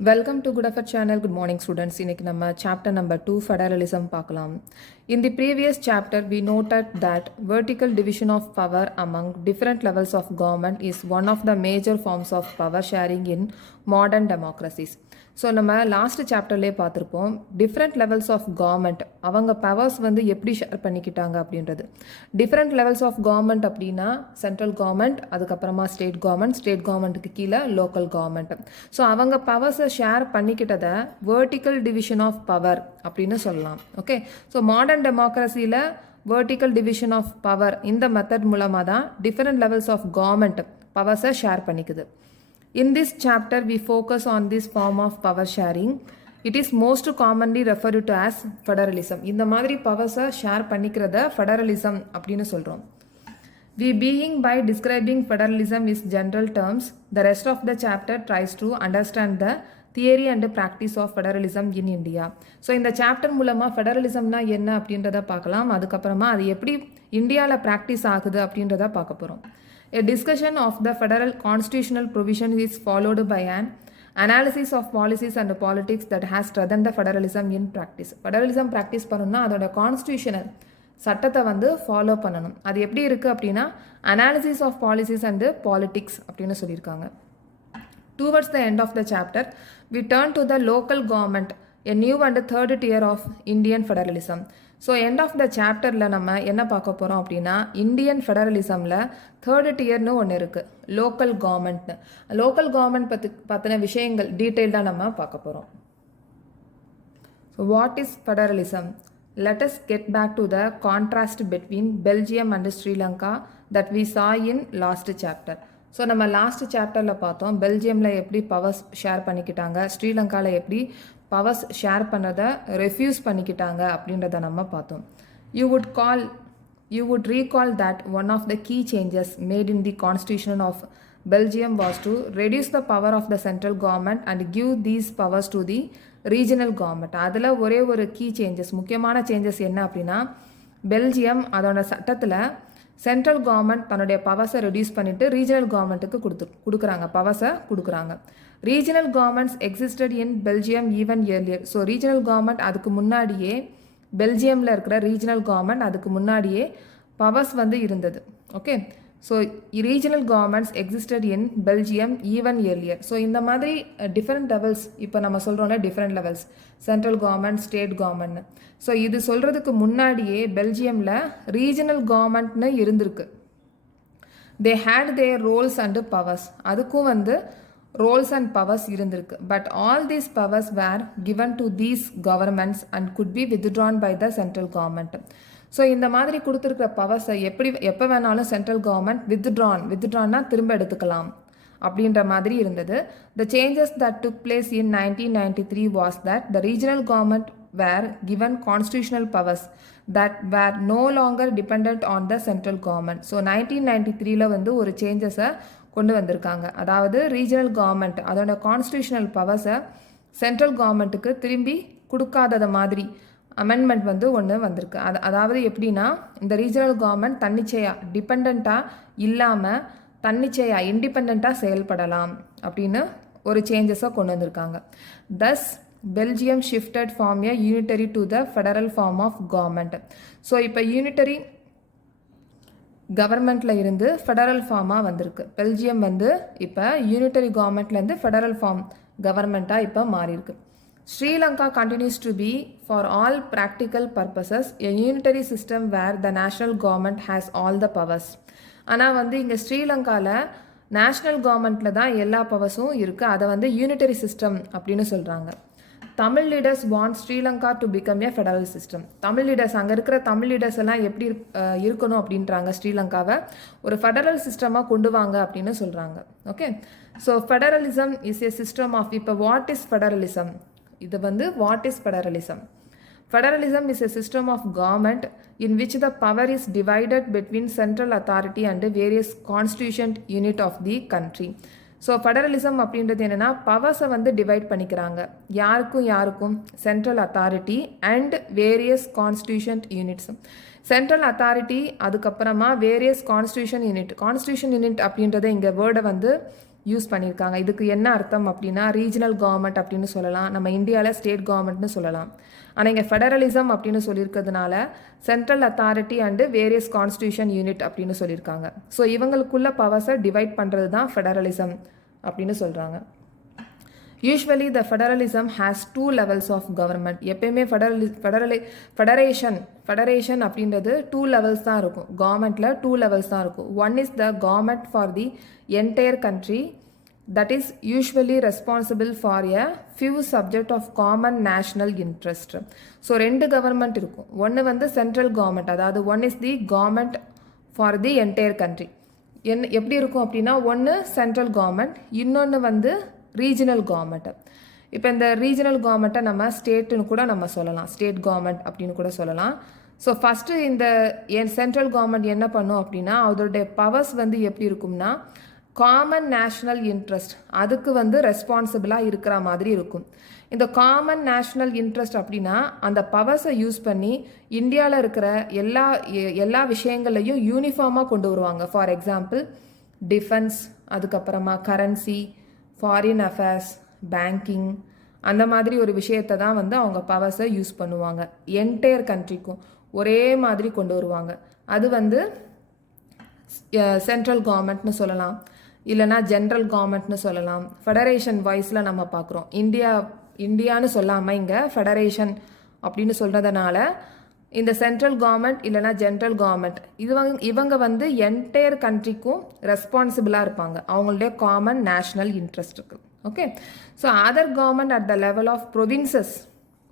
Welcome to Good Effort channel. Good morning students. இன்னைக்கு நம்ம chapter number 2 federalism பார்க்கலாம். In the previous chapter we noted that vertical division of power among different levels of government is one of the major forms of power sharing in modern democracies. So நம்ம last சாப்டர்லேயே பார்த்துருப்போம் different levels of government அவங்க powers வந்து எப்படி share பண்ணிக்கிட்டாங்க அப்படின்றது. Different levels of government அப்படின்னா central government, அதுக்கப்புறமா ஸ்டேட் கவர்மெண்ட்டுக்கு கீழே லோக்கல் கவர்மெண்ட். ஸோ அவங்க பவர்ஸை ஷேர் பண்ணிக்கிட்டதை வேர்டிக்கல் டிவிஷன் ஆஃப் பவர் அப்படின்னு சொல்லலாம். ஓகே, ஸோ மாடர்ன் டெமோக்ரஸியில் வேர்டிக்கல் டிவிஷன் ஆஃப் பவர் இந்த மெத்தட் மூலமாக தான் டிஃப்ரெண்ட் லெவல்ஸ் ஆஃப் கவர்மெண்ட் பவர்ஸை ஷேர் பண்ணிக்குது. In this chapter, we focus on this form of power sharing. It is most commonly referred to as federalism. இந்த மாதிரி பவர்ஸை share பண்ணிக்கிறத federalism அப்படின்னு சொல்கிறோம். We being by describing federalism is general terms. The rest of the chapter tries to understand the theory and practice of federalism in India. So இந்த chapter மூலமாக ஃபெடரலிசம்னா என்ன அப்படின்றத பார்க்கலாம். அதுக்கப்புறமா அது எப்படி இந்தியாவில் ப்ராக்டிஸ் ஆகுது அப்படின்றத பார்க்க போகிறோம். A discussion of the federal constitutional provision is followed by an analysis of policies and politics that has strengthened the federalism in practice. Federalism practice பண்ணணும்னா அதோட கான்ஸ்டியூஷனல் சட்டத்தை வந்து ஃபாலோ பண்ணணும். அது எப்படி இருக்குது அப்படின்னா analysis of policies and politics அப்படின்னு சொல்லியிருக்காங்க. Towards the end of the chapter, we turn to the local government, a new and third tier of Indian federalism. So end of the சாப்டரில் நம்ம என்ன பார்க்க போகிறோம் அப்படின்னா இந்தியன் ஃபெடரலிசமில் தேர்டு டியர்னு ஒன்று இருக்குது, லோக்கல் கவர்மெண்ட்னு. லோக்கல் கவர்மெண்ட் பற்றின விஷயங்கள் டீட்டெயில்டாக நம்ம பார்க்க போகிறோம். So what is federalism? Let us get back to the contrast between Belgium and Sri Lanka that we saw in last chapter. So நம்ம லாஸ்ட் சாப்டரில் பார்த்தோம் பெல்ஜியமில் எப்படி பவர்ஸ் ஷேர் பண்ணிக்கிட்டாங்க, ஸ்ரீலங்காவில் எப்படி பவர்ஸ் ஷேர் பண்ணுறதை ரெஃப்யூஸ் பண்ணிக்கிட்டாங்க அப்படின்றத நம்ம பார்த்தோம். You would recall that one of the key changes made in the constitution of Belgium was to reduce the power of the central government and give these powers to the regional government. அதில் ஒரே ஒரு key changes, முக்கியமான changes என்ன அப்படின்னா Belgium அதோட சட்டத்தில் central government தன்னுடைய பவர்ஸை reduce பண்ணிவிட்டு ரீஜனல் கவர்மெண்ட்டுக்கு கொடுக்குறாங்க, பவர்ஸை கொடுக்குறாங்க. Regional governments existed in Belgium even earlier. So regional government அதுக்கு முன்னாடியே பெல்ஜியமில் இருக்கிற ரீஜனல் கவர்மெண்ட் அதுக்கு முன்னாடியே பவர்ஸ் வந்து இருந்தது. Okay, so regional governments existed in Belgium even earlier. So இந்த மாதிரி டிஃப்ரெண்ட் லெவல்ஸ் இப்போ நம்ம சொல்கிறோம்ல different levels, central government, state government. So இது சொல்கிறதுக்கு முன்னாடியே பெல்ஜியமில் ரீஜனல் கவர்மெண்ட்னு இருந்திருக்கு. They had their roles and powers, அதுக்கும் வந்து ரோல்ஸ் அண்ட் பவர்ஸ் இருந்திருக்கு. But all these powers were given to these governments and could be withdrawn by the central government. So இந்த மாதிரி கொடுத்துருக்கிற பவர்ஸை எப்போ வேணாலும் சென்ட்ரல் கவர்மெண்ட் வித்ட்ரான்னா திரும்ப எடுத்துக்கலாம் அப்படின்ற மாதிரி இருந்தது. The changes that took place in 1993 was that the regional government were given constitutional powers that were no longer dependent on the central government. So 1993 வந்து ஒரு சேஞ்சஸை கொண்டு வந்திருக்காங்க. அதாவது ரீஜனல் கவர்மெண்ட் அதோட கான்ஸ்டியூஷனல் பவர்ஸை சென்ட்ரல் கவர்மெண்ட்டுக்கு திரும்பி கொடுக்காதது மாதிரி அமெண்ட்மெண்ட் வந்து ஒன்று வந்திருக்கு. அதாவது எப்படின்னா இந்த ரீஜனல் கவர்மெண்ட் தன்னிச்சையாக டிபெண்ட்டாக இல்லாமல் தன்னிச்சையாக இண்டிபெண்ட்டாக செயல்படலாம் அப்படின்னு ஒரு சேஞ்சஸை கொண்டு வந்திருக்காங்க. Thus Belgium shifted from a unitary to the federal form of government. So இப்போ யூனிட்டரி கவர்மெண்ட்டில் இருந்து ஃபெடரல் ஃபார்மாக வந்திருக்கு. பெல்ஜியம் வந்து இப்போ யூனிட்டரி கவர்மெண்ட்லேருந்து ஃபெடரல் ஃபார்ம் கவர்மெண்ட்டாக இப்போ மாறியிருக்கு. Sri Lanka continues to be for all practical purposes a unitary system where the national government has all the powers. ஆனால் வந்து இங்கே ஸ்ரீலங்காவில் நேஷ்னல் கவர்மெண்ட்டில் தான் எல்லா பவர்ஸும் இருக்குது. அதை வந்து யூனிட்டரி சிஸ்டம் அப்படின்னு சொல்கிறாங்க. Tamil leaders want Sri Lanka to become a federal system. Tamil leaders அங்கே இருக்கிற தமிழ் லீடர்ஸ் எல்லாம் எப்படி இருக்கணும் அப்படின்றாங்க, ஸ்ரீலங்காவை ஒரு ஃபெடரல் சிஸ்டமாக கொண்டு வாங்க அப்படின்னு சொல்கிறாங்க. Okay, so federalism is a system of, இப்போ வாட் இஸ் ஃபெடரலிசம்? இது வந்து what is federalism? Federalism is a system of government in which the power is divided between central authority and various constituent unit of the country. So federalism அப்படின்றது என்னென்னா பவர்ஸை வந்து divide பண்ணிக்கிறாங்க. யாருக்கும் central authority and various constituent units. Central authority அதுக்கப்புறமா various constituent unit அப்படின்றத இங்கே வேர்டை வந்து யூஸ் பண்ணியிருக்காங்க. இதுக்கு என்ன அர்த்தம் அப்படின்னா ரீஜனல் கவர்மெண்ட் அப்படின்னு சொல்லலாம், நம்ம இந்தியாவில் ஸ்டேட் கவர்மெண்ட்னு சொல்லலாம். ஆனால் இங்கே ஃபெடரலிசம் அப்படின்னு சொல்லியிருக்கிறதுனால central authority and various constituent unit அப்படின்னு சொல்லியிருக்காங்க. ஸோ இவங்களுக்குள்ள பவர்ஸை டிவைட் பண்ணுறது தான் ஃபெடரலிசம் அப்படின்னு சொல்கிறாங்க. Usually the federalism has 2 levels of government. எப்பயுமே ஃபெடரேஷன் அப்படின்றது 2 levels தான் இருக்கும். கவர்மெண்ட்டில் 2 levels தான் இருக்கும். One is the government for the entire country, that is usually responsible for a few subject of common national interest. So 2 government இருக்கும். ஒன்று வந்து சென்ட்ரல் கவர்மெண்ட், அதாவது one is the government for the entire country. எப்படி இருக்கும் அப்படின்னா ஒன்று central government, இன்னொன்று வந்து ரீஜனல் கவர்மெண்ட்டு. இப்போ இந்த ரீஜனல் கவர்மெண்ட்டை நம்ம ஸ்டேட்டுன்னு கூட நம்ம சொல்லலாம், ஸ்டேட் கவர்மெண்ட் அப்படின்னு கூட சொல்லலாம். ஸோ ஃபஸ்ட்டு இந்த சென்ட்ரல் கவர்மெண்ட் என்ன பண்ணும் அப்படின்னா அதோடைய பவர்ஸ் வந்து எப்படி இருக்கும்னா காமன் நேஷ்னல் இன்ட்ரெஸ்ட் அதுக்கு வந்து ரெஸ்பான்சிபிளாக இருக்கிற மாதிரி இருக்கும். இந்த காமன் நேஷ்னல் இன்ட்ரெஸ்ட் அப்படின்னா அந்த பவர்ஸை யூஸ் பண்ணி இந்தியாவில் இருக்கிற எல்லா விஷயங்களையும் யூனிஃபார்மாக கொண்டு வருவாங்க. ஃபார் எக்ஸாம்பிள் டிஃபென்ஸ், அதுக்கப்புறமா கரன்சி, ஃபாரின் அஃபேர்ஸ், பேங்கிங், அந்த மாதிரி ஒரு விஷயத்தை தான் வந்து அவங்க பவர்ஸை யூஸ் பண்ணுவாங்க. என்டையர் கண்ட்ரிக்கும் ஒரே மாதிரி கொண்டு வருவாங்க. அது வந்து சென்ட்ரல் கவர்மெண்ட்னு சொல்லலாம், இல்லைனா ஜென்ரல் கவர்மெண்ட்னு சொல்லலாம். ஃபெடரேஷன் வைஸில் நம்ம பார்க்குறோம். இந்தியான்னு சொல்லாமல் இங்கே ஃபெடரேஷன் அப்படின்னு சொல்கிறதுனால இந்த சென்ட்ரல் கவர்மெண்ட் இல்லைனா ஜென்ரல் கவர்மெண்ட் இவங்க வந்து என்டையர் கண்ட்ரிக்கும் ரெஸ்பான்சிபிளாக இருப்பாங்க. அவங்களுடைய காமன் நேஷ்னல் இன்ட்ரெஸ்ட் இருக்குது. Okay, so other government at the level of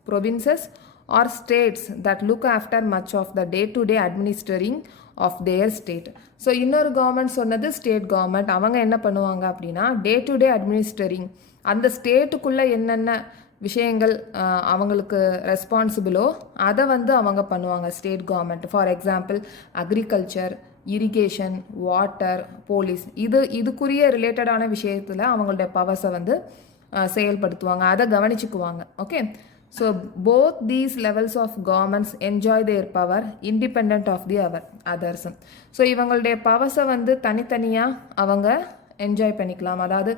provinces or states that look after much of the day to day administering of their state. So இன்னொரு government சொன்னது state government. அவங்க என்ன பண்ணுவாங்க அப்படின்னா டே to day administering, அந்த ஸ்டேட்டுக்குள்ளே என்னென்ன விஷயங்கள் அவங்களுக்கு ரெஸ்பான்சிபிளோ அதை வந்து அவங்க பண்ணுவாங்க state government. For example agriculture, irrigation, water, police, இதுக்குரிய ரிலேட்டடான விஷயத்தில் அவங்களுடைய பவர்ஸை வந்து செயல்படுத்துவாங்க, அதை கவனிச்சுக்குவாங்க. Okay, so both these levels of governments enjoy their power independent of the others. So இவங்களுடைய பவர்ஸை வந்து தனித்தனியாக அவங்க என்ஜாய் பண்ணிக்கலாம். அதாவது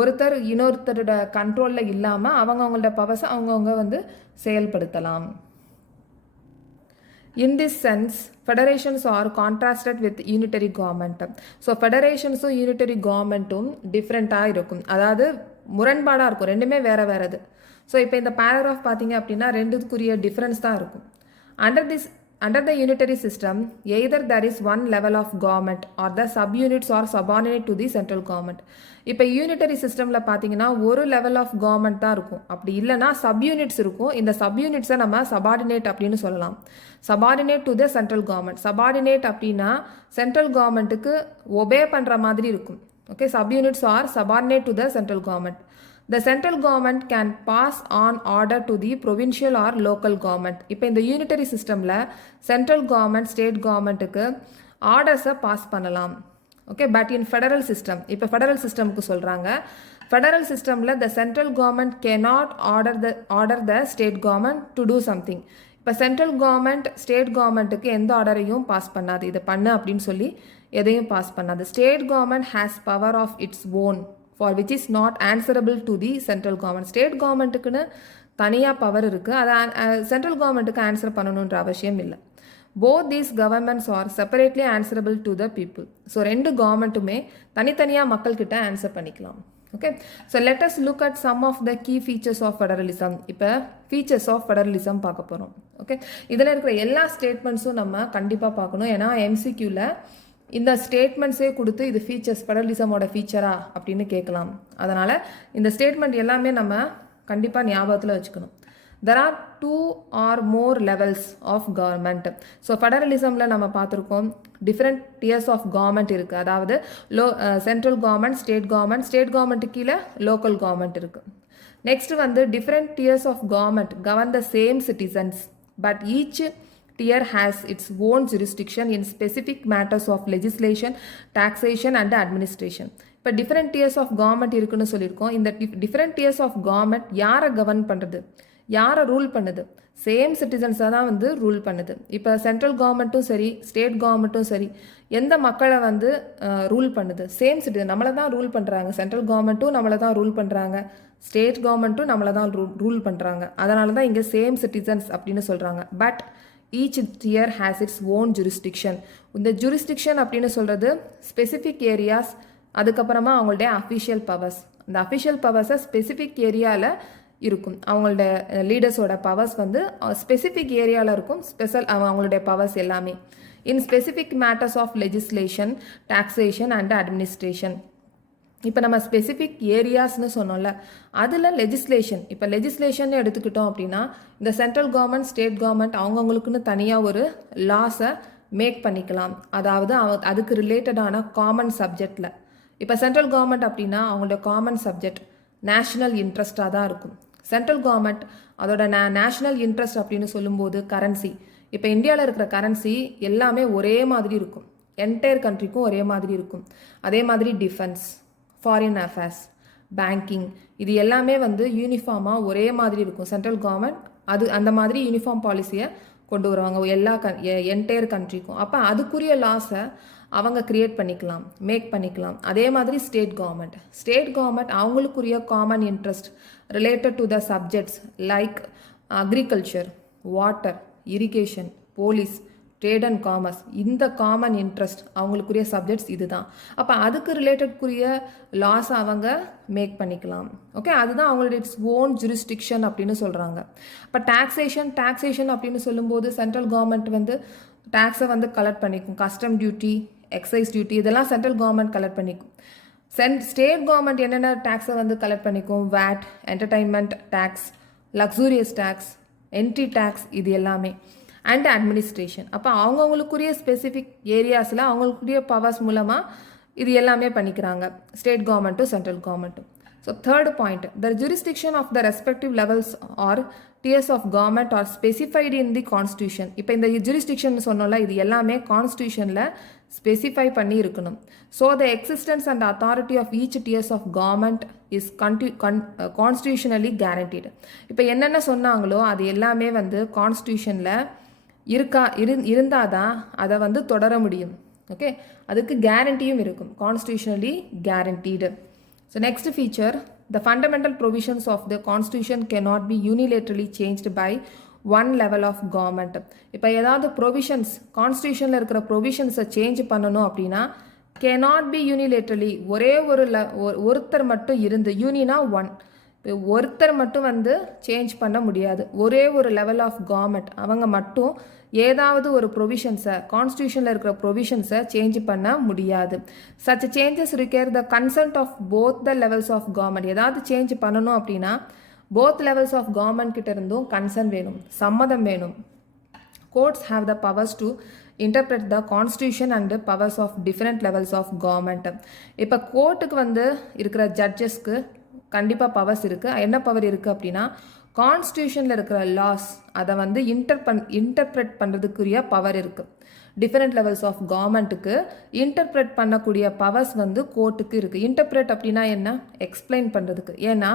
ஒருத்தர் இன்னொருத்தரோட கண்ட்ரோலில் இல்லாமல் அவங்களோட பவர்ஸை அவங்கவுங்க வந்து செயல்படுத்தலாம். In this sense, federations are contrasted with unitary government. So ஃபெடரேஷன்ஸும் யூனிட்டரி கவர்மெண்ட்டும் டிஃப்ரெண்ட்டாக இருக்கும், அதாவது முரண்பாடாக இருக்கும், ரெண்டுமே வேறு வேறுது. ஸோ இப்போ இந்த பேராகிராஃப் பார்த்தீங்க அப்படின்னா ரெண்டுக்குரிய டிஃப்ரென்ஸ் தான் இருக்கும். Under the unitary system, either there is one level of government or the subunits are subordinate to the central government. இப்போ யூனிட்டரி சிஸ்டமில் பார்த்தீங்கன்னா ஒரு லெவல் ஆஃப் கவர்மெண்ட் தான் இருக்கும், அப்படி இல்லைனா சப்யூனிட்ஸ் இருக்கும். இந்த சப்யூனிட்ஸை நம்ம சபார்டினேட் அப்படின்னு சொல்லலாம். Subordinate to the central government. Subordinate அப்படின்னா சென்ட்ரல் கவர்மெண்ட்டுக்கு ஒபே பண்ணுற மாதிரி இருக்கும். Okay, subunits are subordinate to the central government. The central government can pass on order to the provincial or local government. இப்போ இந்த யூனிட்டரி சிஸ்டமில் சென்ட்ரல் கவர்மெண்ட் ஸ்டேட் கவர்மெண்ட்டுக்கு ஆர்டர்ஸை பாஸ் பண்ணலாம். Okay, but in federal system, இப்போ ஃபெடரல் சிஸ்டமுக்கு சொல்கிறாங்க, federal சிஸ்டமில் த central government cannot order the state government to do something. இப்போ சென்ட்ரல் கவர்மெண்ட் ஸ்டேட் கவர்மெண்ட்டுக்கு எந்த ஆர்டரையும் பாஸ் பண்ணாது, இதை பண்ணு அப்படின்னு சொல்லி எதையும் பாஸ் பண்ணாது. State government has power of its own for which is not answerable to the central government. State கவர்மெண்ட்டுக்குன்னு தனியாக பவர் இருக்குது, அதை சென்ட்ரல் கவர்மெண்ட்டுக்கு ஆன்சர் பண்ணணுன்ற அவசியம் இல்லை. both these governments are separately answerable to the people. So ரெண்டு கவர்மெண்ட்டுமே தனித்தனியாக மக்கள்கிட்ட ஆன்சர் பண்ணிக்கலாம். Okay, so let us look at some of the key features of federalism. இப்போ features of federalism பார்க்க போகிறோம். ஓகே, இதில் இருக்கிற எல்லா ஸ்டேட்மெண்ட்ஸும் நம்ம கண்டிப்பாக பார்க்கணும், ஏன்னா MCQவில் இந்த ஸ்டேட்மெண்ட்ஸே கொடுத்து இது ஃபீச்சர்ஸ் ஃபெடரலிசமோட ஃபீச்சரா அப்படின்னு கேட்கலாம். அதனால் இந்த ஸ்டேட்மெண்ட் எல்லாமே நம்ம கண்டிப்பாக ஞாபகத்தில் வச்சுக்கணும். There are 2 or more levels of government. So ஃபெடரலிசமில் நம்ம பார்த்துருக்கோம் டிஃப்ரெண்ட் டியர்ஸ் ஆஃப் கவர்மெண்ட் இருக்குது, அதாவது சென்ட்ரல் கவர்மெண்ட், ஸ்டேட் கவர்மெண்ட்டு கீழே லோக்கல் கவர்மெண்ட் இருக்குது. நெக்ஸ்ட் வந்து different tiers of government govern the same citizens, but each tier has its own jurisdiction in specific matters of legislation, taxation and administration. இப்போ different tiers of government இருக்குன்னு சொல்லியிருக்கோம். இந்த different tiers of government யாரை govern பண்ணுறது, யாரை rule பண்ணுது, same சிட்டிசன்ஸாக தான் வந்து ரூல் பண்ணுது. இப்போ சென்ட்ரல் கவர்மெண்ட்டும் சரி, ஸ்டேட் கவர்மெண்ட்டும் சரி, எந்த மக்களை வந்து ரூல் பண்ணுது? சேம் சிட்டிசன் நம்மளை தான் ரூல் பண்ணுறாங்க. சென்ட்ரல் கவர்மெண்ட்டும் நம்மளை தான் ரூல் பண்ணுறாங்க, ஸ்டேட் கவர்மெண்ட்டும் நம்மளை தான் ரூல் பண்ணுறாங்க. அதனால தான் இங்கே சேம் சிட்டிசன்ஸ் அப்படின்னு சொல்கிறாங்க. But each dear has its own jurisdiction. இந்த ஜூரிஸ்டிக்ஷன் அப்படின்னு சொல்கிறது ஸ்பெசிஃபிக் ஏரியாஸ், அதுக்கப்புறமா அவங்களுடைய அஃபிஷியல் பவர்ஸ். இந்த அஃபிஷியல் பவர்ஸை ஸ்பெசிஃபிக் ஏரியாவில் இருக்கும். அவங்களோட லீடர்ஸோட பவர்ஸ் வந்து ஸ்பெசிஃபிக் ஏரியாவில் இருக்கும். அவங்களுடைய பவர்ஸ் எல்லாமே in specific matters of legislation, taxation and administration. இப்போ நம்ம ஸ்பெசிஃபிக் ஏரியாஸ்னு சொன்னோம்ல, அதில் லெஜிஸ்லேஷன். இப்போ லெஜிஸ்லேஷன் எடுத்துக்கிட்டோம் அப்படின்னா இந்த சென்ட்ரல் கவர்மெண்ட், ஸ்டேட் கவர்மெண்ட் அவங்கவுங்களுக்குன்னு தனியாக ஒரு லாஸை மேக் பண்ணிக்கலாம். அதாவது அதுக்கு ரிலேட்டடான காமன் சப்ஜெக்டில். இப்போ சென்ட்ரல் கவர்மெண்ட் அப்படின்னா அவங்களோட காமன் சப்ஜெக்ட் நேஷ்னல் இன்ட்ரெஸ்டாக தான் இருக்கும். சென்ட்ரல் கவர்மெண்ட் அதோட நேஷ்னல் இன்ட்ரெஸ்ட் அப்படின்னு சொல்லும்போது கரன்சி. இப்போ இந்தியாவில் இருக்கிற கரன்சி எல்லாமே ஒரே மாதிரி இருக்கும், என்டையர் கண்ட்ரிக்கும் ஒரே மாதிரி இருக்கும். அதே மாதிரி டிஃபென்ஸ், ஃபாரின் அஃபேர்ஸ், பேங்கிங், இது எல்லாமே வந்து யூனிஃபார்மாக ஒரே மாதிரி இருக்கும். சென்ட்ரல் கவர்மெண்ட் அந்த மாதிரி யூனிஃபார்ம் பாலிசியை கொண்டு வருவாங்க எல்லா என்டையர் கண்ட்ரிக்கும். அப்போ அதுக்குரிய லாஸை அவங்க கிரியேட் பண்ணிக்கலாம், மேக் பண்ணிக்கலாம். அதே மாதிரி ஸ்டேட் கவர்மெண்ட் அவங்களுக்குரிய common interest related to the subjects like agriculture, water, irrigation, police, trade and commerce. இந்த காமன் இன்ட்ரெஸ்ட் அவங்களுக்குரிய சப்ஜெக்ட்ஸ் இதுதான். அப்போ அதுக்கு ரிலேட்டட்குரிய லாஸ் அவங்க மேக் பண்ணிக்கலாம். ஓகே, அதுதான் அவங்களுடைய இட்ஸ் ஓன் ஜூரிஸ்டிக்ஷன் அப்படின்னு சொல்கிறாங்க. இப்போ டாக்ஸேஷன் அப்படின்னு சொல்லும்போது சென்ட்ரல் கவர்மெண்ட் வந்து டேக்ஸை வந்து கலெக்ட் பண்ணிக்கும். கஸ்டம் டியூட்டி, எக்ஸைஸ் டியூட்டி இதெல்லாம் சென்ட்ரல் கவர்மெண்ட் கலெக்ட் பண்ணிக்கும். ஸ்டேட் கவர்மெண்ட் என்னென்ன டேக்ஸை வந்து கலெக்ட் பண்ணிக்கும்? VAT, entertainment tax, luxurious tax, entry tax, இது எல்லாமே. And administration. அப்போ அவங்கவுங்களுக்குரிய ஸ்பெசிஃபிக் ஏரியாஸில் அவங்களுக்குரிய பவர்ஸ் மூலமாக இது எல்லாமே பண்ணிக்கிறாங்க ஸ்டேட் கவர்மெண்ட்டும் சென்ட்ரல் கவர்மெண்ட்டும். So third point, the jurisdiction of the respective levels are tiers of government are specified in the constitution. இப்போ இந்த jurisdiction சொன்னோம்ல, இது எல்லாமே கான்ஸ்டியூஷனில் ஸ்பெசிஃபை பண்ணி இருக்கணும். So the existence and authority of each tiers of government is constitutionally guaranteed. இப்போ என்னென்ன சொன்னாங்களோ அது எல்லாமே வந்து கான்ஸ்டியூஷனில் இருந்தால் தான் அதை வந்து தொடர முடியும். ஓகே, அதுக்கு கேரண்டியும் இருக்கும், constitutionally guaranteed. So next feature, the fundamental provisions of the constitution cannot be unilaterally changed by one level of government. இப்போ ஏதாவது ப்ரொவிஷன்ஸ் கான்ஸ்டியூஷனில் இருக்கிற ப்ரொவிஷன்ஸை சேஞ்ச் பண்ணணும் அப்படின்னா cannot be unilaterally, ஒருத்தர் மட்டும் இருந்து, யூனினா ஒன், ஒருத்தர் மட்டும் வந்து சேஞ்ச் பண்ண முடியாது. ஒரே ஒரு லெவல் ஆஃப் கவர்மெண்ட் அவங்க மட்டும் ஏதாவது ஒரு ப்ரொவிஷன்ஸை, கான்ஸ்டியூஷனில் இருக்கிற ப்ரொவிஷன்ஸை சேஞ்ச் பண்ண முடியாது. Such changes require the consent of both the levels of government. ஏதாவது சேஞ்ச் பண்ணணும் அப்படின்னா போத் லெவல்ஸ் ஆஃப் கவர்மெண்ட் கிட்ட இருந்தும் கன்சென்ட் வேணும், சம்மதம் வேணும். Courts have the powers to interpret the constitution and powers of different levels of government. இப்போ கோர்ட்டுக்கு வந்து இருக்கிற ஜட்ஜஸ்க்கு கண்டிப்பாக பவர்ஸ் இருக்குது. என்ன பவர் இருக்குது அப்படின்னா கான்ஸ்டியூஷனில் இருக்கிற லாஸ் அதை வந்து இன்டர்பிரட் பண்ணுறதுக்குரிய பவர் இருக்குது. டிஃப்ரெண்ட் லெவல்ஸ் ஆஃப் கவர்மெண்ட்டுக்கு இன்டர்பிரட் பண்ணக்கூடிய பவர்ஸ் வந்து கோர்ட்டுக்கு இருக்குது. இன்டர்பிரட் அப்படின்னா என்ன? எக்ஸ்பிளைன் பண்ணுறதுக்கு. ஏன்னா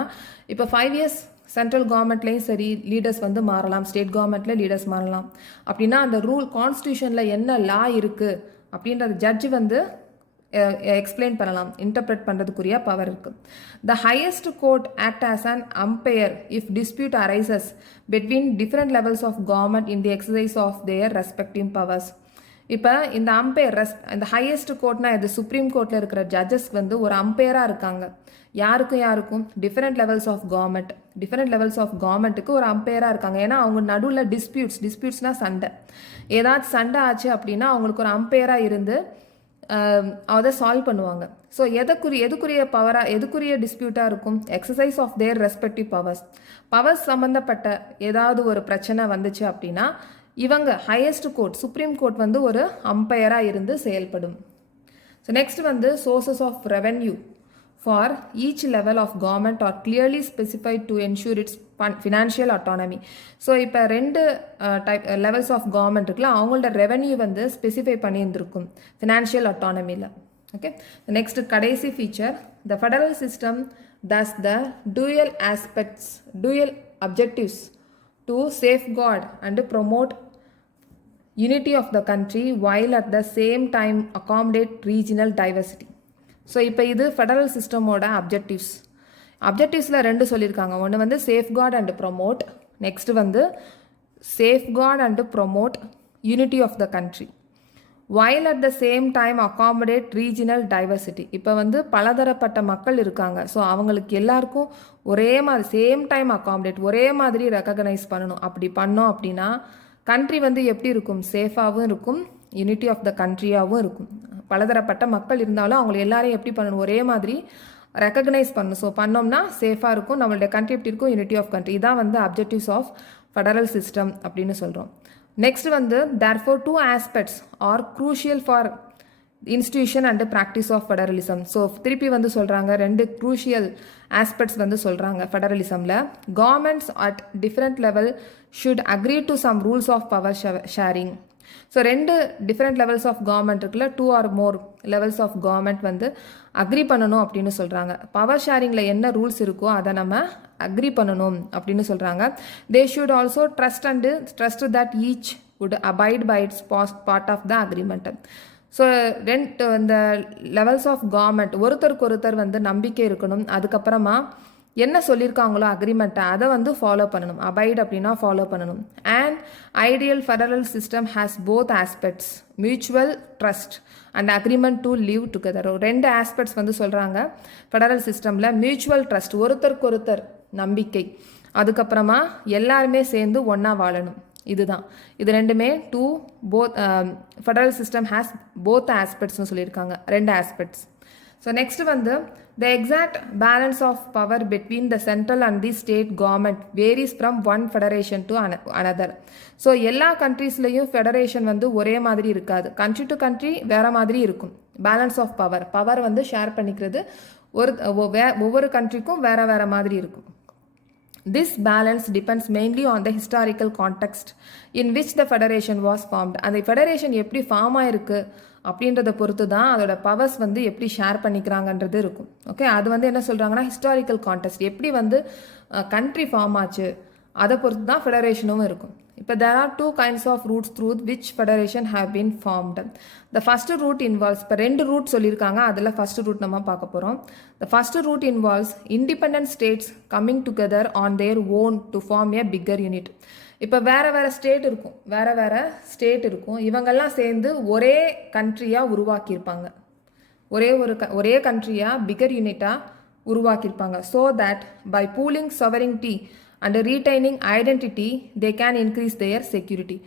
இப்போ 5 years சென்ட்ரல் கவர்மெண்ட்லேயும் சரி லீடர்ஸ் வந்து மாறலாம், ஸ்டேட் கவர்மெண்ட்டில் லீடர்ஸ் மாறலாம். அப்படின்னா அந்த ரூல் கான்ஸ்டியூஷனில் என்ன லா இருக்குது அப்படின்ற ஜட்ஜ் வந்து எக்ஸ்பிளைன் பண்ணலாம், இன்டர்பிரட் பண்ணுறதுக்குரிய பவர் இருக்குது. The highest court act as an umpire if dispute arises between different levels of government in the exercise of their respective powers. இப்போ இந்த அம்பையர் இந்த ஹையஸ்ட் கோர்ட்னா இது சுப்ரீம் கோர்ட்டில் இருக்கிற ஜட்ஜஸ் வந்து ஒரு அம்பையராக இருக்காங்க. யாருக்கும் டிஃப்ரெண்ட் லெவல்ஸ் ஆஃப் கவர்மெண்ட்டுக்கு ஒரு அம்பையராக இருக்காங்க. ஏன்னா அவங்க நடுவில் டிஸ்பியூட்ஸ்னால் சண்டை, ஏதாச்சும் சண்டை ஆச்சு அப்படின்னா அவங்களுக்கு ஒரு அம்பையராக இருந்து அதை சால்வ் பண்ணுவாங்க. ஸோ எதுக்குரிய டிஸ்பியூட்டாக இருக்கும்? Exercise of their respective powers சம்மந்தப்பட்ட ஏதாவது ஒரு பிரச்சனை வந்துச்சு அப்படின்னா இவங்க ஹையஸ்ட் கோர்ட் சுப்ரீம் கோர்ட் வந்து ஒரு அம்பையராக இருந்து செயல்படும். ஸோ நெக்ஸ்ட் வந்து sources of revenue for each level of government are clearly specified to ensure its financial autonomy. So இப்போ 2 லெவல்ஸ் ஆஃப் கவர்மெண்ட் இருக்குல்ல, அவங்களோட ரெவென்யூ வந்து ஸ்பெசிஃபை பண்ணியிருந்திருக்கும் ஃபினான்ஷியல் அட்டானமியில். ஓகே, நெக்ஸ்ட் கடைசி feature, the federal system thus the dual objectives to safeguard and promote unity of the country while at the same time accommodate regional diversity. So இப்போ இது federal சிஸ்டமோட அப்ஜெக்டிவ்ஸில் ரெண்டு சொல்லியிருக்காங்க. ஒன்று வந்து சேஃப்கார்ட் அண்ட் ப்ரொமோட், நெக்ஸ்ட் வந்து safeguard and promote unity of the country while at the same time accommodate regional diversity. இப்போ வந்து பலதரப்பட்ட மக்கள் இருக்காங்க. ஸோ அவங்களுக்கு எல்லாருக்கும் ஒரே மாதிரி சேம் டைம் அக்காமடேட் ஒரே மாதிரி ரெக்கக்னைஸ் பண்ணணும். அப்படி பண்ணோம் அப்படின்னா கண்ட்ரி வந்து எப்படி இருக்கும், சேஃபாகவும் இருக்கும், யூனிட்டி ஆஃப் த கண்ட்ரியாகவும் இருக்கும். பலதரப்பட்ட மக்கள் இருந்தாலும் அவங்களை எல்லாரையும் எப்படி பண்ணணும், ஒரே மாதிரி ரெக்கக்னைஸ் பண்ணணும். ஸோ பண்ணோம்னா சேஃபாக இருக்கும், நம்மளுடைய கண்ட்ரி எப்படி இருக்கும், யூனிட்டி ஆஃப் கண்ட்ரி. இதான் வந்து அப்ஜெக்டிவ்ஸ் ஆஃப் ஃபெடரல் சிஸ்டம் அப்படின்னு சொல்கிறோம். நெக்ஸ்ட் வந்து therefore two aspects are crucial for institution and practice of federalism. So திருப்பி வந்து சொல்கிறாங்க ரெண்டு க்ரூஷியல் ஆஸ்பெக்ட்ஸ் வந்து சொல்கிறாங்க ஃபெடரலிசமில். Governments at different level should agree to some rules of power sharing. So ரெண்டு டிஃப்ரெண்ட் லெவல்ஸ் ஆஃப் கவர்மெண்ட் இருக்குல்ல, 2 or more levels of government வந்து அக்ரி பண்ணணும் அப்படின்னு சொல்கிறாங்க. பவர் ஷேரிங்கில் என்ன ரூல்ஸ் இருக்கோ அதை நம்ம அக்ரி பண்ணணும் அப்படின்னு சொல்கிறாங்க. They should also trust that each would abide by its part of the agreement. So இந்த லெவல்ஸ் ஆஃப் கவர்மெண்ட் ஒருத்தருக்கு ஒருத்தர் வந்து நம்பிக்கை இருக்கணும். அதுக்கப்புறமா என்ன சொல்லியிருக்காங்களோ அக்ரிமெண்ட்டை அதை வந்து ஃபாலோ பண்ணணும். அபைட் அப்படின்னா ஃபாலோ பண்ணணும். And ideal federal system has both aspects, mutual trust and agreement to live together. ரெண்டு ஆஸ்பெக்ட்ஸ் வந்து சொல்கிறாங்க ஃபெடரல் சிஸ்டமில். மியூச்சுவல் ட்ரஸ்ட் ஒருத்தருக்கு ஒருத்தர் நம்பிக்கை, அதுக்கப்புறமா எல்லாருமே சேர்ந்து ஒன்றா வாழணும். இதுதான் இது ரெண்டுமே ஃபெடரல் சிஸ்டம் ஹேஸ் போத் ஆஸ்பெக்ட்ஸ்னு சொல்லியிருக்காங்க, ரெண்டு ஆஸ்பெக்ட்ஸ். ஸோ நெக்ஸ்ட் வந்து the exact balance of power between the central and the state government varies from one federation to another. So எல்லா கண்ட்ரீஸ்லையும் ஃபெடரேஷன் வந்து ஒரே மாதிரி இருக்காது, கண்ட்ரி டு கண்ட்ரி வேறு மாதிரி இருக்கும். பேலன்ஸ் ஆஃப் பவர் வந்து ஷேர் பண்ணிக்கிறது ஒவ்வொரு கண்ட்ரிக்கும் வேறு வேறு மாதிரி இருக்கும். This balance depends mainly on the historical context in which the federation was formed. அந்த ஃபெடரேஷன் எப்படி ஃபார்ம் ஆயிருக்கு அப்படின்றத பொறுத்து தான் அதோட பவர்ஸ் வந்து எப்படி ஷேர் பண்ணிக்கிறாங்கன்றது இருக்கும். ஓகே, அது வந்து என்ன சொல்கிறாங்கன்னா ஹிஸ்டாரிக்கல் கான்டெக்ஸ்ட் எப்படி வந்து கண்ட்ரி ஃபார்ம் ஆச்சு அதை பொறுத்து தான் ஃபெடரேஷனும் இருக்கும். இப்போ there are two kinds of routes through which federation have been formed. The first route involves, இப்போ ரெண்டு ரூட் சொல்லியிருக்காங்க, அதில் ஃபர்ஸ்ட் ரூட் நம்ம பார்க்க போகிறோம். The first route involves independent states coming together on their own to form a bigger unit. இப்போ வேறு வேறு ஸ்டேட் இருக்கும், இவங்கெல்லாம் சேர்ந்து ஒரே கண்ட்ரியாக உருவாக்கியிருப்பாங்க, ஒரே கண்ட்ரியாக பிகர் யூனிட்டாக உருவாக்கியிருப்பாங்க. So that by pooling sovereignty and retaining identity they can increase their security.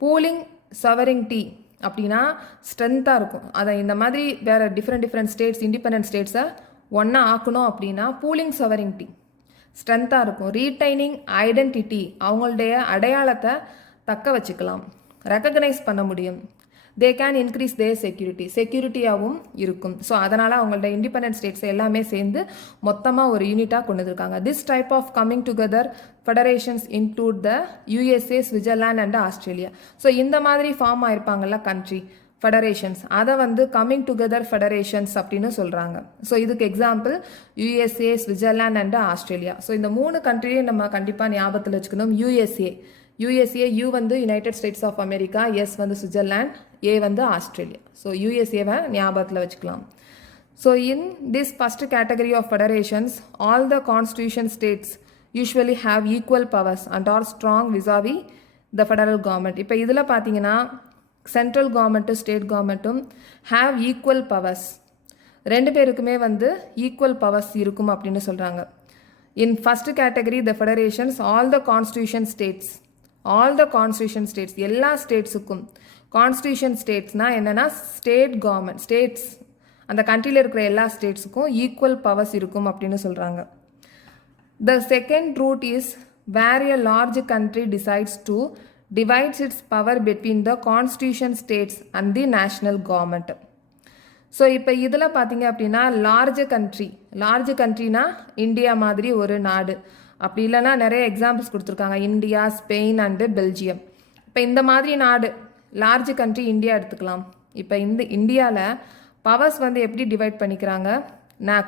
Pooling sovereignty அப்படின்னா ஸ்ட்ரென்த்தாக இருக்கும். அதை இந்த மாதிரி வேறு டிஃப்ரெண்ட் ஸ்டேட்ஸ் இண்டிபெண்டன்ட் ஸ்டேட்ஸை ஒன்றா ஆக்கணும் அப்படின்னா பூலிங் sovereignty ஸ்ட்ரென்த்தாக இருக்கும். ரீடைனிங் ஐடென்டிட்டி அவங்களுடைய அடையாளத்தை தக்க வச்சுக்கலாம், ரெக்கக்னைஸ் பண்ண முடியும். தே கேன் இன்க்ரீஸ் தேர் செக்யூரிட்டியாகவும் இருக்கும். ஸோ அதனால் அவங்களோட இண்டிபெண்டன்ட் ஸ்டேட்ஸ் எல்லாமே சேர்ந்து மொத்தமாக ஒரு யூனிட்டாக கொண்டு வந்திருக்காங்க. This type of coming together federations include the USA, Switzerland and Australia. So இந்த மாதிரி ஃபார்ம் ஆயிருப்பாங்கல்ல கண்ட்ரி ஃபெடரேஷன்ஸ், அதை வந்து கம்மிங் டுகெதர் ஃபெடரேஷன்ஸ் அப்படின்னு சொல்கிறாங்க. ஸோ இதுக்கு example USA, Switzerland and Australia. So இந்த 3 கண்ட்ரியும் நம்ம கண்டிப்பாக ஞாபகத்தில் வச்சுக்கணும். யூஎஸ்ஏ யூ வந்து United States of America, S வந்து ஸ்விட்சர்லாண்ட், ஏ வந்து ஆஸ்திரேலியா. ஸோ யூஎஸ்ஏவை ஞாபகத்தில் வச்சுக்கலாம். So in this first category of federations all the constituent states usually have equal powers and are strong vis-a-vis the federal government. இப்போ இதில் பார்த்தீங்கன்னா central கவர்மெண்ட்டும் state கவர்மெண்ட்டும் ஹாவ் ஈக்குவல் பவர்ஸ், ரெண்டு பேருக்குமே வந்து ஈக்குவல் பவர்ஸ் இருக்கும் அப்படின்னு சொல்கிறாங்க. In first category the federations all the constituent states எல்லா ஸ்டேட்ஸுக்கும், கான்ஸ்டியூஷன் ஸ்டேட்ஸ்னால் என்னென்னா ஸ்டேட் கவர்மெண்ட் ஸ்டேட்ஸ் அந்த கண்ட்ரியில் இருக்கிற எல்லா ஸ்டேட்ஸுக்கும் ஈக்குவல் பவர்ஸ் இருக்கும் அப்படின்னு சொல்கிறாங்க. The second route is where a large country divides its power between the constitution states and the national government. So இப்போ இதில் பார்த்தீங்க அப்படின்னா லார்ஜ் கண்ட்ரினா இந்தியா மாதிரி ஒரு நாடு, அப்படி இல்லைன்னா நிறைய எக்ஸாம்பிள்ஸ் கொடுத்துருக்காங்க, இந்தியா, ஸ்பெயின் அண்டு பெல்ஜியம். இப்போ இந்த மாதிரி நாடு லார்ஜ் கண்ட்ரி இந்தியா எடுத்துக்கலாம். இப்போ இந்த இந்தியாவில் பவர்ஸ் வந்து எப்படி டிவைட் பண்ணிக்கிறாங்க,